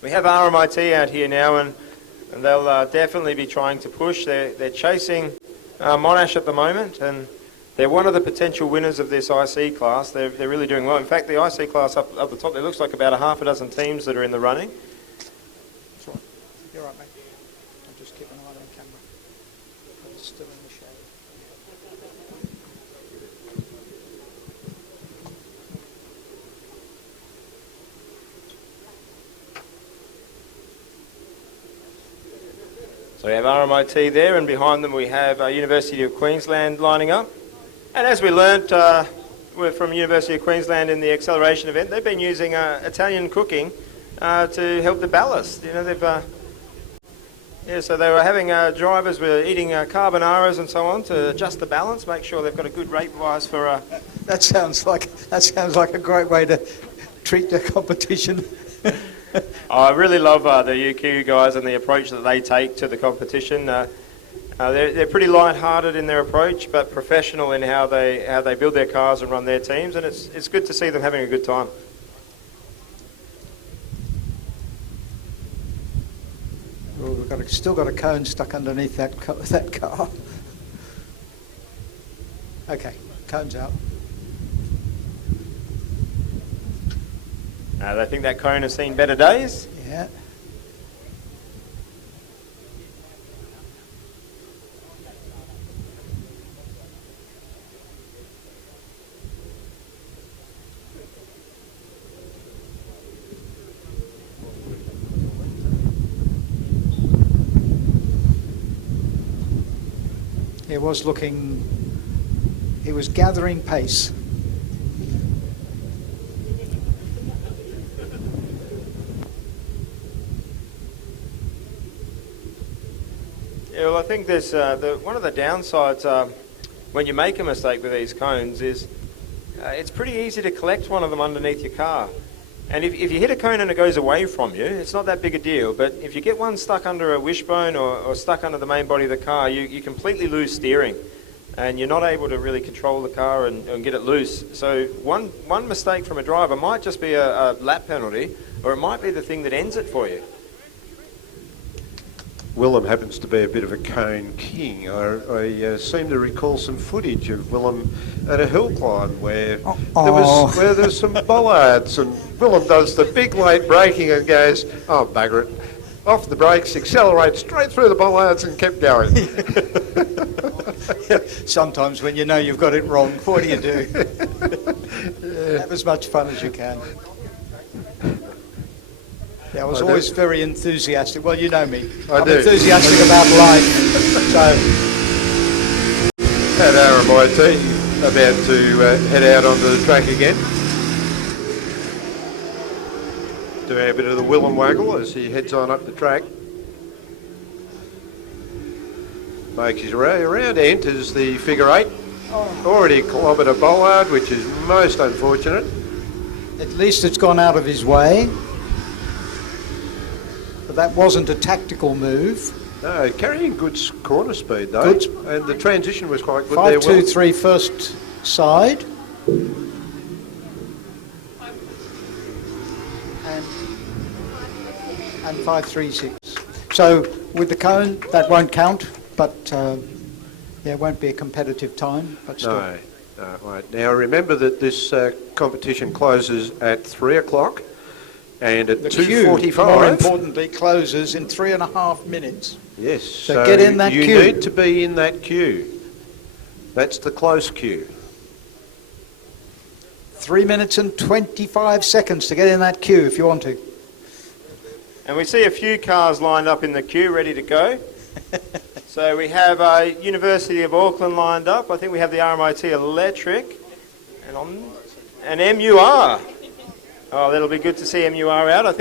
We have RMIT out here now, and they'll definitely be trying to push. They're chasing Monash at the moment, and they're one of the potential winners of this IC class. They're really doing well. In fact, the IC class up the top, there looks like about a half a dozen teams that are in the running. That's right. You're right, mate. I'll just keep an eye on the camera. It's still in the shade. So we have RMIT there, and behind them we have University of Queensland lining up. And as we learnt we're from University of Queensland in the acceleration event, they've been using Italian cooking to help the ballast. You know, so they were having drivers were eating carbonaras and so on to adjust the balance, make sure they've got a good rate wise for. That sounds like a great way to treat the competition. I really love the UQ guys and the approach that they take to the competition. They're pretty light-hearted in their approach, but professional in how they build their cars and run their teams, and it's good to see them having a good time. Oh, we've still got a cone stuck underneath that car. Okay, cone's out. They think that cone has seen better days. Yeah. He was gathering pace. Yeah, well, I think there's one of the downsides when you make a mistake with these cones is it's pretty easy to collect one of them underneath your car. And if you hit a cone and it goes away from you, it's not that big a deal. But if you get one stuck under a wishbone or stuck under the main body of the car, you completely lose steering. And you're not able to really control the car and get it loose. So one mistake from a driver might just be a lap penalty, or it might be the thing that ends it for you. Willem happens to be a bit of a cone king. I seem to recall some footage of Willem at a hill climb where there's some bollards, and Willem does the big late braking and goes, oh bugger it, off the brakes, accelerates straight through the bollards and kept going. Sometimes when you know you've got it wrong, what do you do? Have as much fun as you can. Yeah, I was always very enthusiastic. Well, you know me. I'm enthusiastic about life. So, at RMIT, about to head out onto the track again. Doing a bit of the Willem waggle as he heads on up the track. Makes his way around, enters the figure eight. Already a kilometre bollard, which is most unfortunate. At least it's gone out of his way. But that wasn't a tactical move. No, carrying good corner speed though. Good. And the transition was quite good there. 5-2-3 first side. And 5-3-6. So with the cone, that won't count, but it won't be a competitive time. But still. No, it won't. Now remember that this competition closes at 3 o'clock. And at 2:45, more importantly, closes in 3.5 minutes. Yes, so get in that queue. You need to be in that queue. That's the close queue. 3 minutes and 25 seconds to get in that queue if you want to. And we see a few cars lined up in the queue ready to go. So we have University of Auckland lined up. I think we have the RMIT Electric and MUR. Oh, that'll be good to see MUR out. I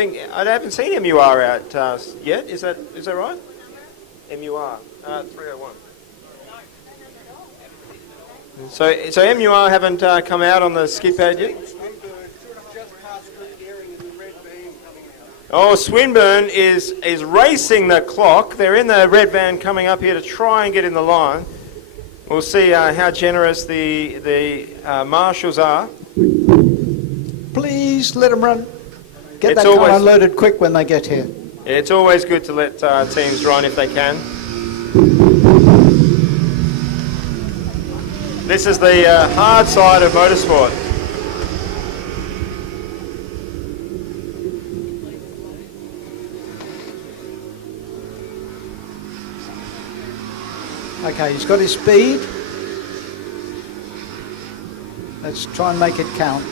haven't seen MUR out yet. Is that right? MUR 301. So MUR haven't come out on the skid pad yet. Oh, Swinburne is racing the clock. They're in the red van coming up here to try and get in the line. We'll see how generous the marshals are. Please let them run. Get that car unloaded quick when they get here. It's always good to let teams run if they can. This is the hard side of motorsport. Okay, he's got his speed. Let's try and make it count.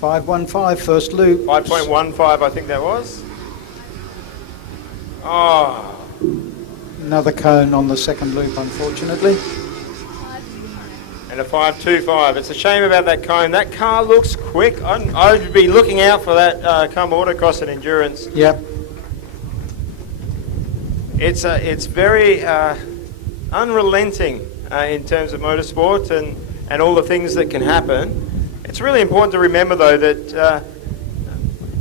515, first loop. 5.15, I think that was. Oh, Another cone on the second loop, unfortunately. and a 5.25. It's a shame about that cone. That car looks quick. I'd be looking out for that come autocross and endurance. Yep. It's very unrelenting in terms of motorsport and all the things that can happen. It's really important to remember, though, that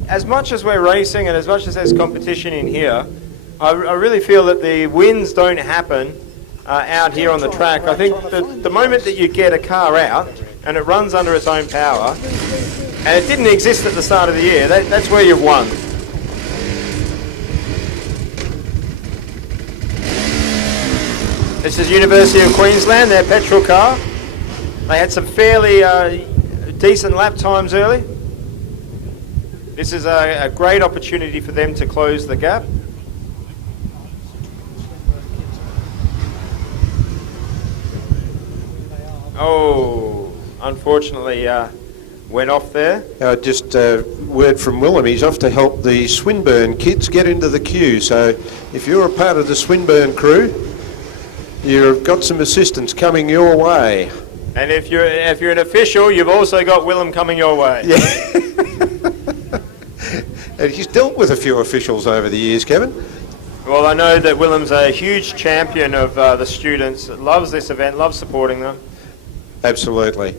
as much as we're racing and as much as there's competition in here, I really feel that the wins don't happen out here on the track. I think the moment that you get a car out and it runs under its own power, and it didn't exist at the start of the year, that's where you've won. This is University of Queensland, their petrol car. They had some fairly decent lap times early. This is a great opportunity for them to close the gap. Oh, unfortunately went off there. Just word from Willem, he's off to help the Swinburne kids get into the queue. So if you're a part of the Swinburne crew, you've got some assistance coming your way. And if you're an official, you've also got Willem coming your way. Yeah. And he's dealt with a few officials over the years, Kevin. Well, I know that Willem's a huge champion of the students, loves this event, loves supporting them. Absolutely.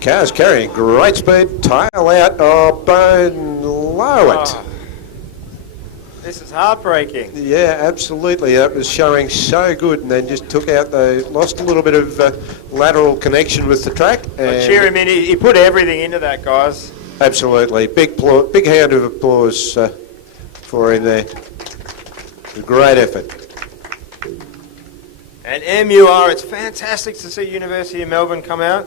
Car's carrying great speed, tail out, below it. Oh, this is heartbreaking. Yeah, absolutely. That was showing so good, and then just took out lost a little bit of lateral connection with the track. Well, cheer him in. He put everything into that, guys. Absolutely. Big hand of applause for him there. A great effort. And MUR, it's fantastic to see University of Melbourne come out.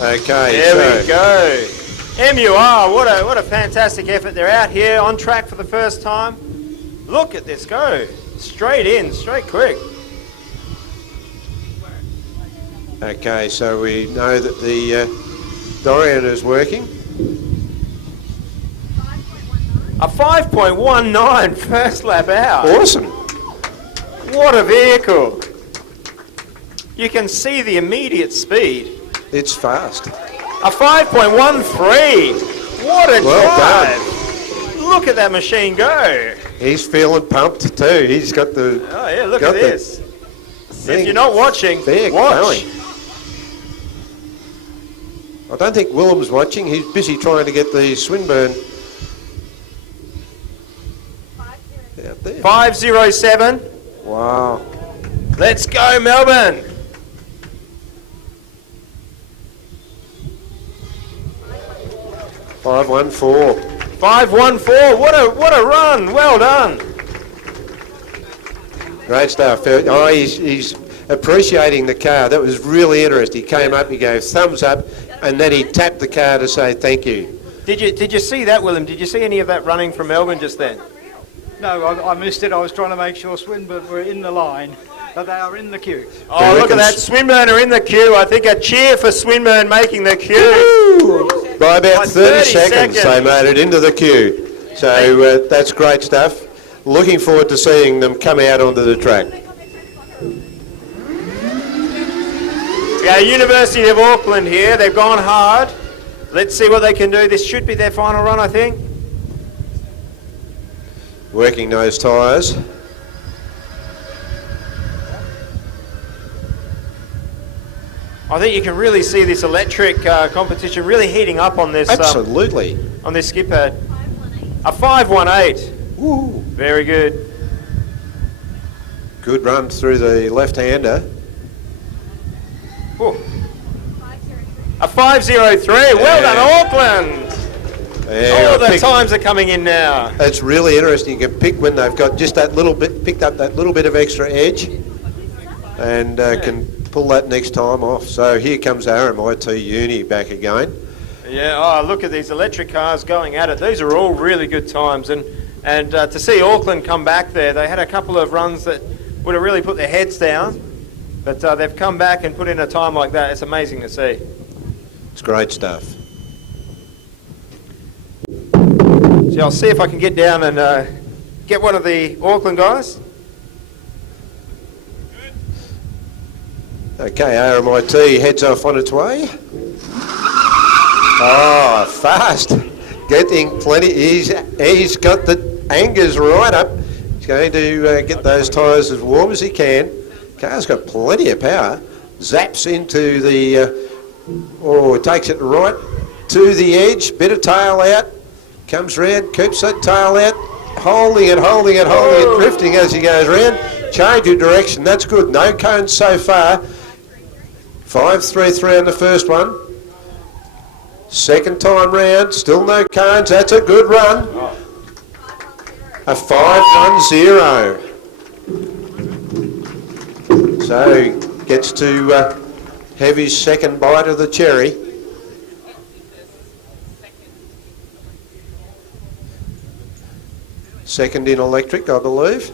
Okay, there we go. MUR, what a fantastic effort. They're out here on track for the first time. Look at this go. Straight in, straight quick. Okay, so we know that the Dorian is working. A 5.19 first lap out. Awesome. What a vehicle. You can see the immediate speed. It's fast. A 5.13. What a drive. Look at that machine go. He's feeling pumped too. He's got the... Oh yeah, look at this. If you're not watching, watch. watch. I don't think Willem's watching. He's busy trying to get the Swinburne out there. 507. Wow. Let's go, Melbourne. 514. 514. What a run. Well done. Great stuff. Oh, he's appreciating the car. That was really interesting. He came up, he gave thumbs up, and then he tapped the car to say thank you. Did you see that, Willem? Did you see any of that running from Melbourne just then? No, I missed it. I was trying to make sure Swinburne were in the line, but they are in the queue. Oh, look at that. Swinburne are in the queue. I think a cheer for Swinburne making the queue. By about 30 seconds, seconds. they made it into the queue. So that's great stuff. Looking forward to seeing them come out onto the track. Yeah, University of Auckland here. They've gone hard. Let's see what they can do. This should be their final run, I think. Working those tyres. I think you can really see this electric competition really heating up on this. Absolutely. On this skid pad. A 518. Woo. Very good. Good run through the left-hander. Ooh. A 5:03. Well done, Auckland. Yeah, All the times are coming in now. It's really interesting. You can pick when they've got just that little bit, picked up that little bit of extra edge, and can pull that next time off. So here comes RMIT Uni back again. Yeah, oh, look at these electric cars going at it. These are all really good times. And to see Auckland come back there, they had a couple of runs that would have really put their heads down. But they've come back and put in a time like that. It's amazing to see. It's great stuff. So I'll see if I can get down and get one of the Auckland guys. Okay, RMIT heads off on its way. Oh, fast. Getting plenty. He's got the angers right up. He's going to get those tyres as warm as he can. Car's got plenty of power. Zaps into the... takes it right to the edge. Bit of tail out. Comes round, keeps that tail out. Holding it, drifting as he goes round. Change of direction. That's good. No cones so far. 5.33 on the first one. Second time round, still no cones. That's a good run. A 5.10. So gets to have his second bite of the cherry. Second in electric, I believe.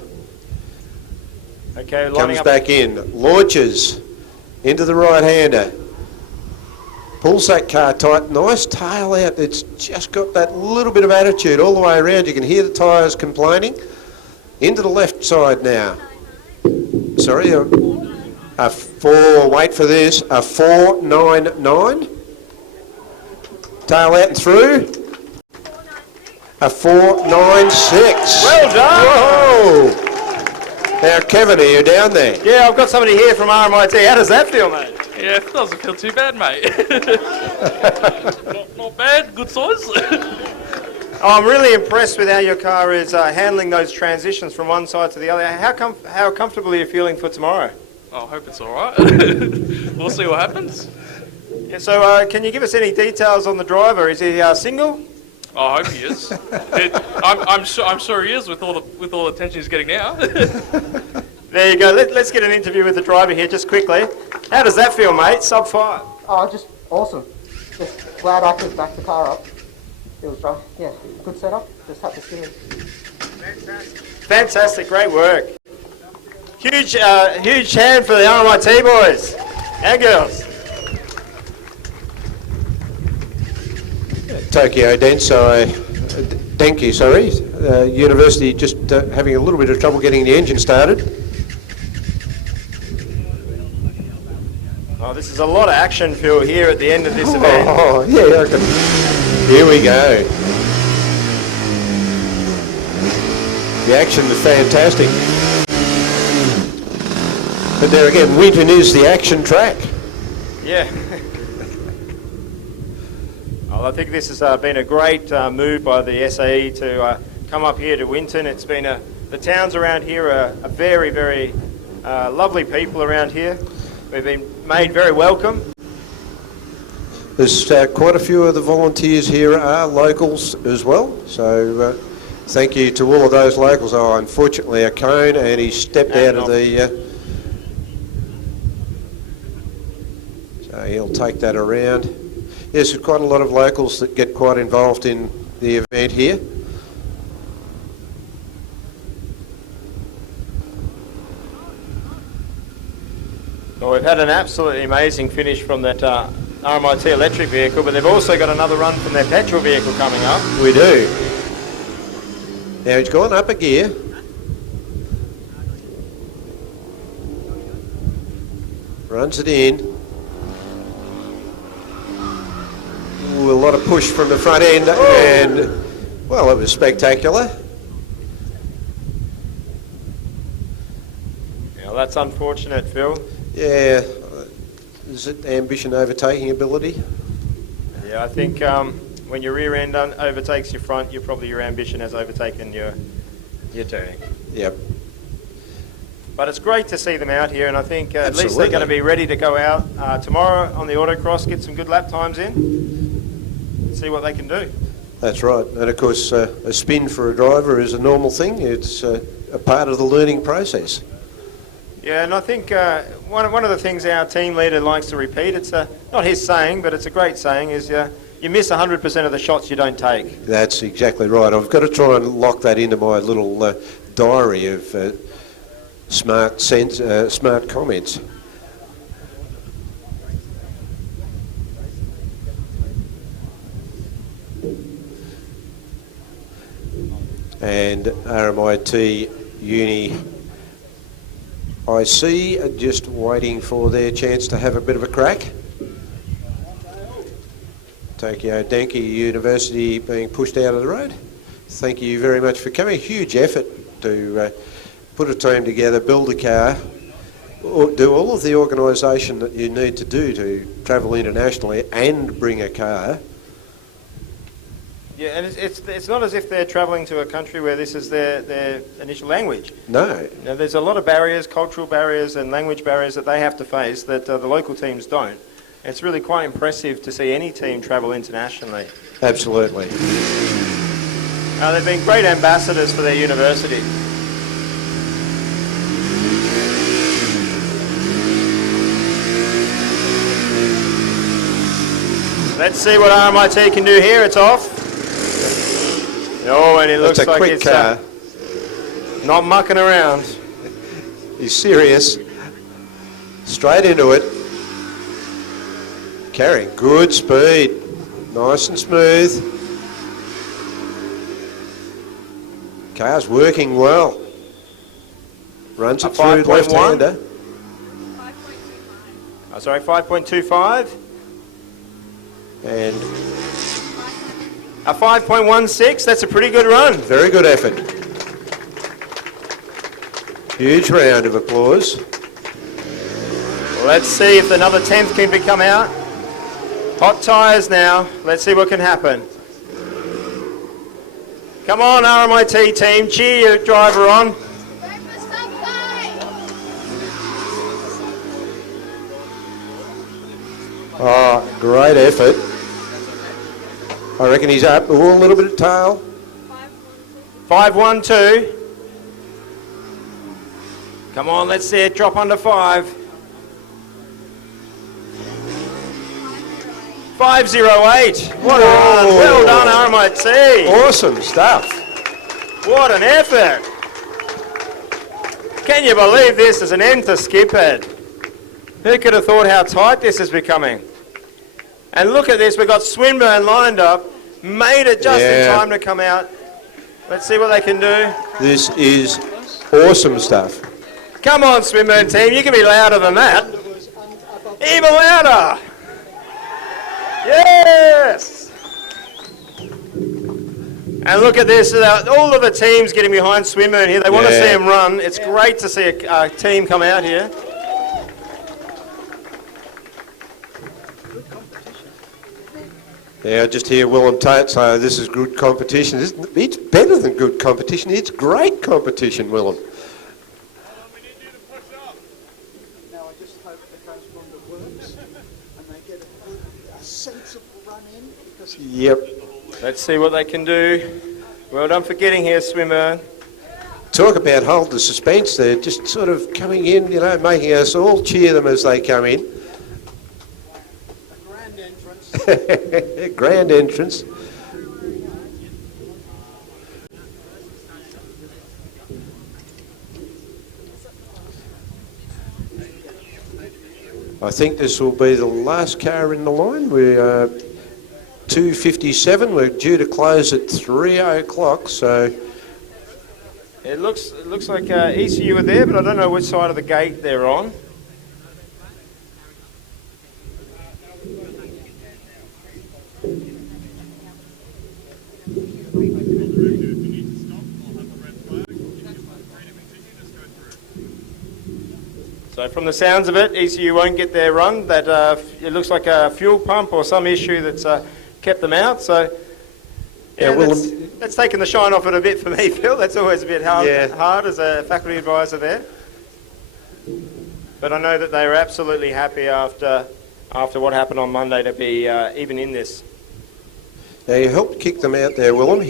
Okay, comes back in, launches into the right-hander. Pulls that car tight, nice tail out. It's just got that little bit of attitude all the way around. You can hear the tyres complaining. Into the left side now. Sorry, a 4, wait for this, a 4.99. Tail out and through. A 4.96. Well done. Whoa. Now, Kevin, are you down there? Yeah, I've got somebody here from RMIT. How does that feel, mate? Yeah, it doesn't feel too bad, mate. not bad, good size. I'm really impressed with how your car is handling those transitions from one side to the other. How comfortable are you feeling for tomorrow? I hope it's all right. We'll see what happens. Yeah, so can you give us any details on the driver? Is he single? I hope he is. I'm sure he is with all the attention he's getting now. There you go. Let's get an interview with the driver here just quickly. How does that feel, mate? Sub 5. Oh, just awesome. Just glad I could back the car up. It was good setup. Just had to see it. Fantastic, great work. Huge hand for the RMIT boys and girls. Tokyo Denki, University just having a little bit of trouble getting the engine started. Oh, this is a lot of action, Phil, here at the end of this event. Oh, yeah, I reckon. Here we go. The action is fantastic. But there again, Winton is the action track. Yeah. Well, I think this has been a great move by the SAE to come up here to Winton. It's been the towns around here are very, very lovely people around here. We've been made very welcome. There's quite a few of the volunteers here are locals as well, so thank you to all of those locals. Oh, unfortunately a cone and he stepped out of the... so he'll take that around. Yes, there's quite a lot of locals that get quite involved in the event here. Well, we've had an absolutely amazing finish from that RMIT electric vehicle, but they've also got another run from their petrol vehicle coming up. We do. Now he's gone up a gear. Runs it in. Ooh, a lot of push from the front end, and well, it was spectacular. Well, that's unfortunate, Phil. Yeah, is it ambition overtaking ability? Yeah, I think when your rear end overtakes your front, your ambition has overtaken your turning. Yep. But it's great to see them out here, and I think at least they're Absolutely. going to be ready to go out tomorrow on the autocross, get some good lap times in, see what they can do. That's right. And of course, a spin for a driver is a normal thing. It's a part of the learning process. Yeah, and I think one of the things our team leader likes to repeat, it's not his saying, but it's a great saying, is you miss 100% of the shots you don't take. That's exactly right. I've got to try and lock that into my little diary of smart comments. And RMIT Uni IC are just waiting for their chance to have a bit of a crack. Tokyo Danki University being pushed out of the road. Thank you very much for coming. Huge effort to put a team together, build a car, do all of the organisation that you need to do to travel internationally and bring a car. Yeah, and it's not as if they're travelling to a country where this is their initial language. No. Now, there's a lot of barriers, cultural barriers and language barriers that they have to face that the local teams don't. It's really quite impressive to see any team travel internationally. Absolutely. They've been great ambassadors for their university. Let's see what RMIT can do here. It's off. Oh, and it looks like it's not mucking around. He's serious. Straight into it. Carrying good speed. Nice and smooth. Car's working well. Runs it through 5.1. left-hander. Oh, sorry, 5.25. And a 5.16, that's a pretty good run. very good effort. Huge round of applause. Let's see if another 10th can come out. Hot tyres now. Let's see what can happen. Come on, RMIT team, cheer your driver on. Oh, great effort. I reckon he's up. Oh, a little bit of tail. 5.12. Come on, let's see it drop under 5. 5.08. What a run. Well done, RMIT. Awesome stuff. What an effort. Can you believe this is an end to Skiphead? Who could have thought how tight this is becoming? And look at this, we've got Swinburne lined up, made it just in time to come out. Let's see what they can do. This is awesome stuff. Come on, Swinburne team, you can be louder than that. Even louder. Yes! And look at this, all of the teams getting behind Swinburne here. They want to see him run. It's great to see a team come out here. Yeah, I just hear Willem Tate say this is good competition. It's better than good competition. It's great competition, Willem. Now I just hope the transponder works and they get a sensible run in. Because Yep. Let's see what they can do. Well done for getting here, Swinburne. Talk about hold the suspense. They're just sort of coming in, you know, making us all cheer them as they come in. a grand entrance. Grand entrance. I think this will be the last car in the line. We're 2:57. We're due to close at 3 o'clock, so It looks like ECU are there, but I don't know which side of the gate they're on. So from the sounds of it, ECU won't get their run. That it looks like a fuel pump or some issue that's kept them out. So yeah, well, that's taken the shine off it a bit for me, Phil. That's always a bit hard as a faculty advisor there. but I know that they were absolutely happy after what happened on Monday to be even in this. Now, you helped kick them out there, Willem.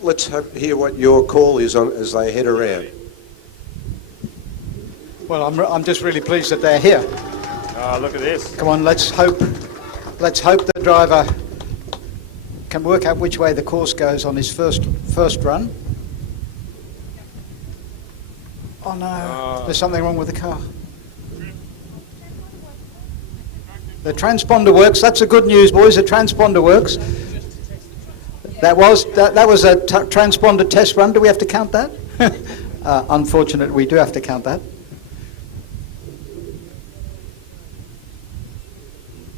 Let's hear what your call is on as they head around. Well, I'm just really pleased that they're here. Oh, look at this. Come on, let's hope the driver can work out which way the course goes on his first run. Oh no, there's something wrong with the car. The transponder works. That's the good news, boys. The transponder works. That was a transponder test run. Do we have to count that? Unfortunately, we do have to count that.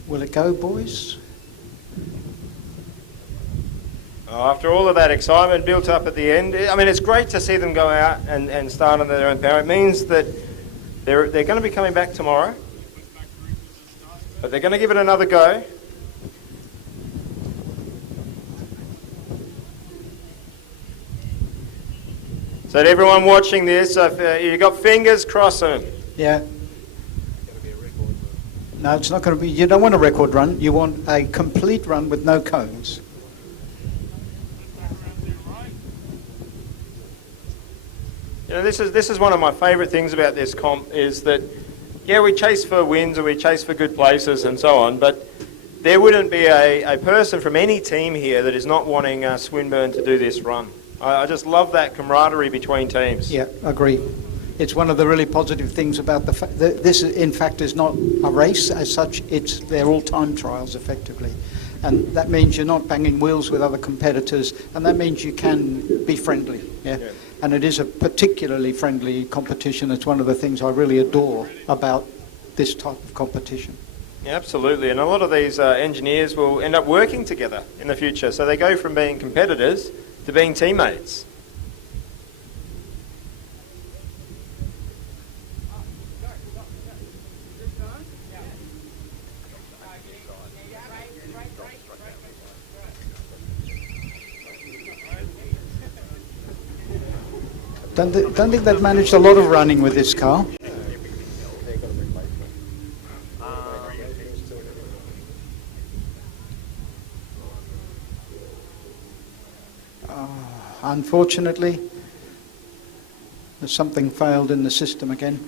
Will it go, boys? After all of that excitement built up at the end, I mean, it's great to see them go out and start on their own power. It means that they're going to be coming back tomorrow, but they're going to give it another go. So to everyone watching this, you've got fingers, cross them. Yeah. No, it's not going to be. You don't want a record run. You want a complete run with no cones. You know, this is one of my favourite things about this comp is that, yeah, we chase for wins and we chase for good places and so on, but there wouldn't be a person from any team here that is not wanting Swinburne to do this run. I just love that camaraderie between teams. Yeah, agree. It's one of the really positive things about the fact that this, in fact, is not a race as such. They're all time trials, effectively. And that means you're not banging wheels with other competitors, and that means you can be friendly. Yeah. And it is a particularly friendly competition. It's one of the things I really adore about this type of competition. Yeah, absolutely. And a lot of these engineers will end up working together in the future. So they go from being competitors to being teammates. Don't think they've managed a lot of running with this car. Unfortunately, there's something failed in the system again.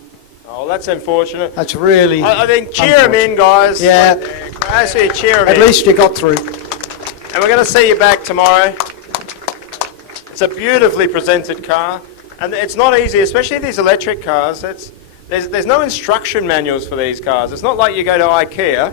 Oh, that's unfortunate. That's really. I think cheer them in, guys. Yeah. I see you cheer them in. At least you got through. And we're going to see you back tomorrow. It's a beautifully presented car. And it's not easy, especially these electric cars. There's no instruction manuals for these cars. It's not like you go to IKEA,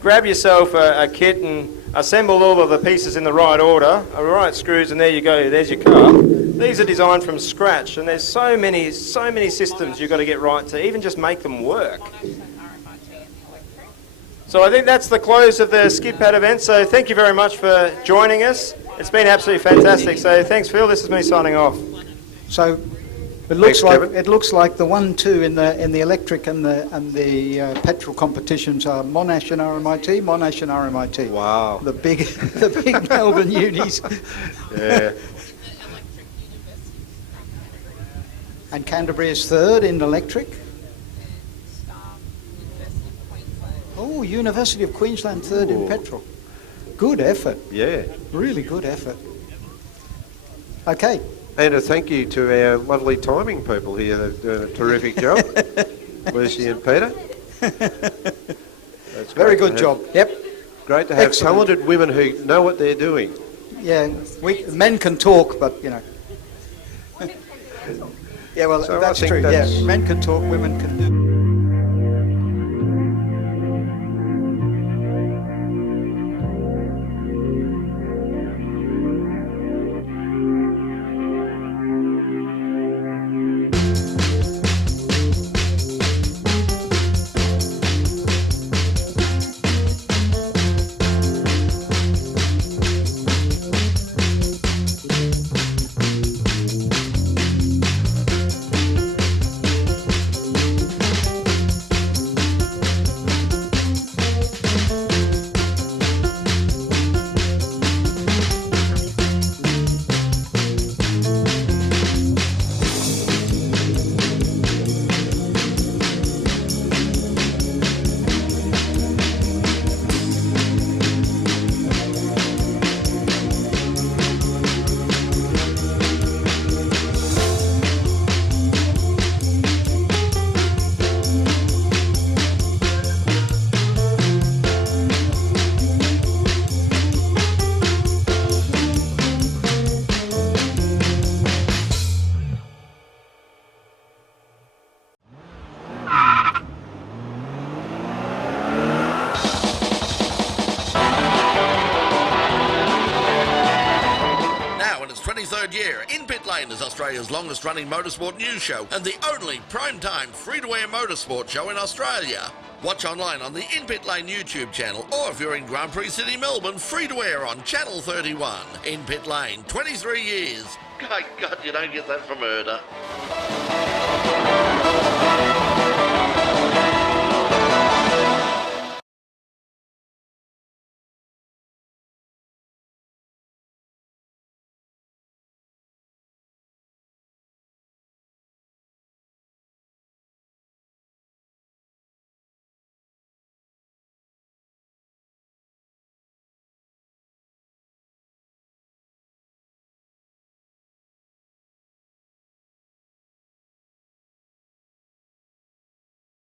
grab yourself a kit and assemble all of the pieces in the right order, right screws, and there you go, there's your car. These are designed from scratch, and there's so many systems you've got to get right to even just make them work. So I think that's the close of the skid pad event, so thank you very much for joining us. It's been absolutely fantastic, so thanks Phil, this is me signing off. So it looks like the 1-2 in the electric and the petrol competitions are Monash and RMIT, Monash and RMIT. Wow. The big Melbourne unis. Yeah. And Canterbury is third in electric. Oh, University of Queensland third in petrol. Good effort. Yeah. Really good effort. Okay. And a thank you to our lovely timing people here. They've done a terrific job. Lucy and Peter. That's Very good job. Yep. Great to have Excellent. talented women who know what they're doing. Yeah, men can talk, but you know. Yeah, well, So I that's think true. that's- Yeah, men can talk, women can do. Lane is Australia's longest running motorsport news show and the only primetime free-to-air motorsport show in Australia. Watch online on the In Pit Lane YouTube channel, or if you're in Grand Prix City, Melbourne, free-to-air on Channel 31. In Pit Lane, 23 years. My God, you don't get that from Herder.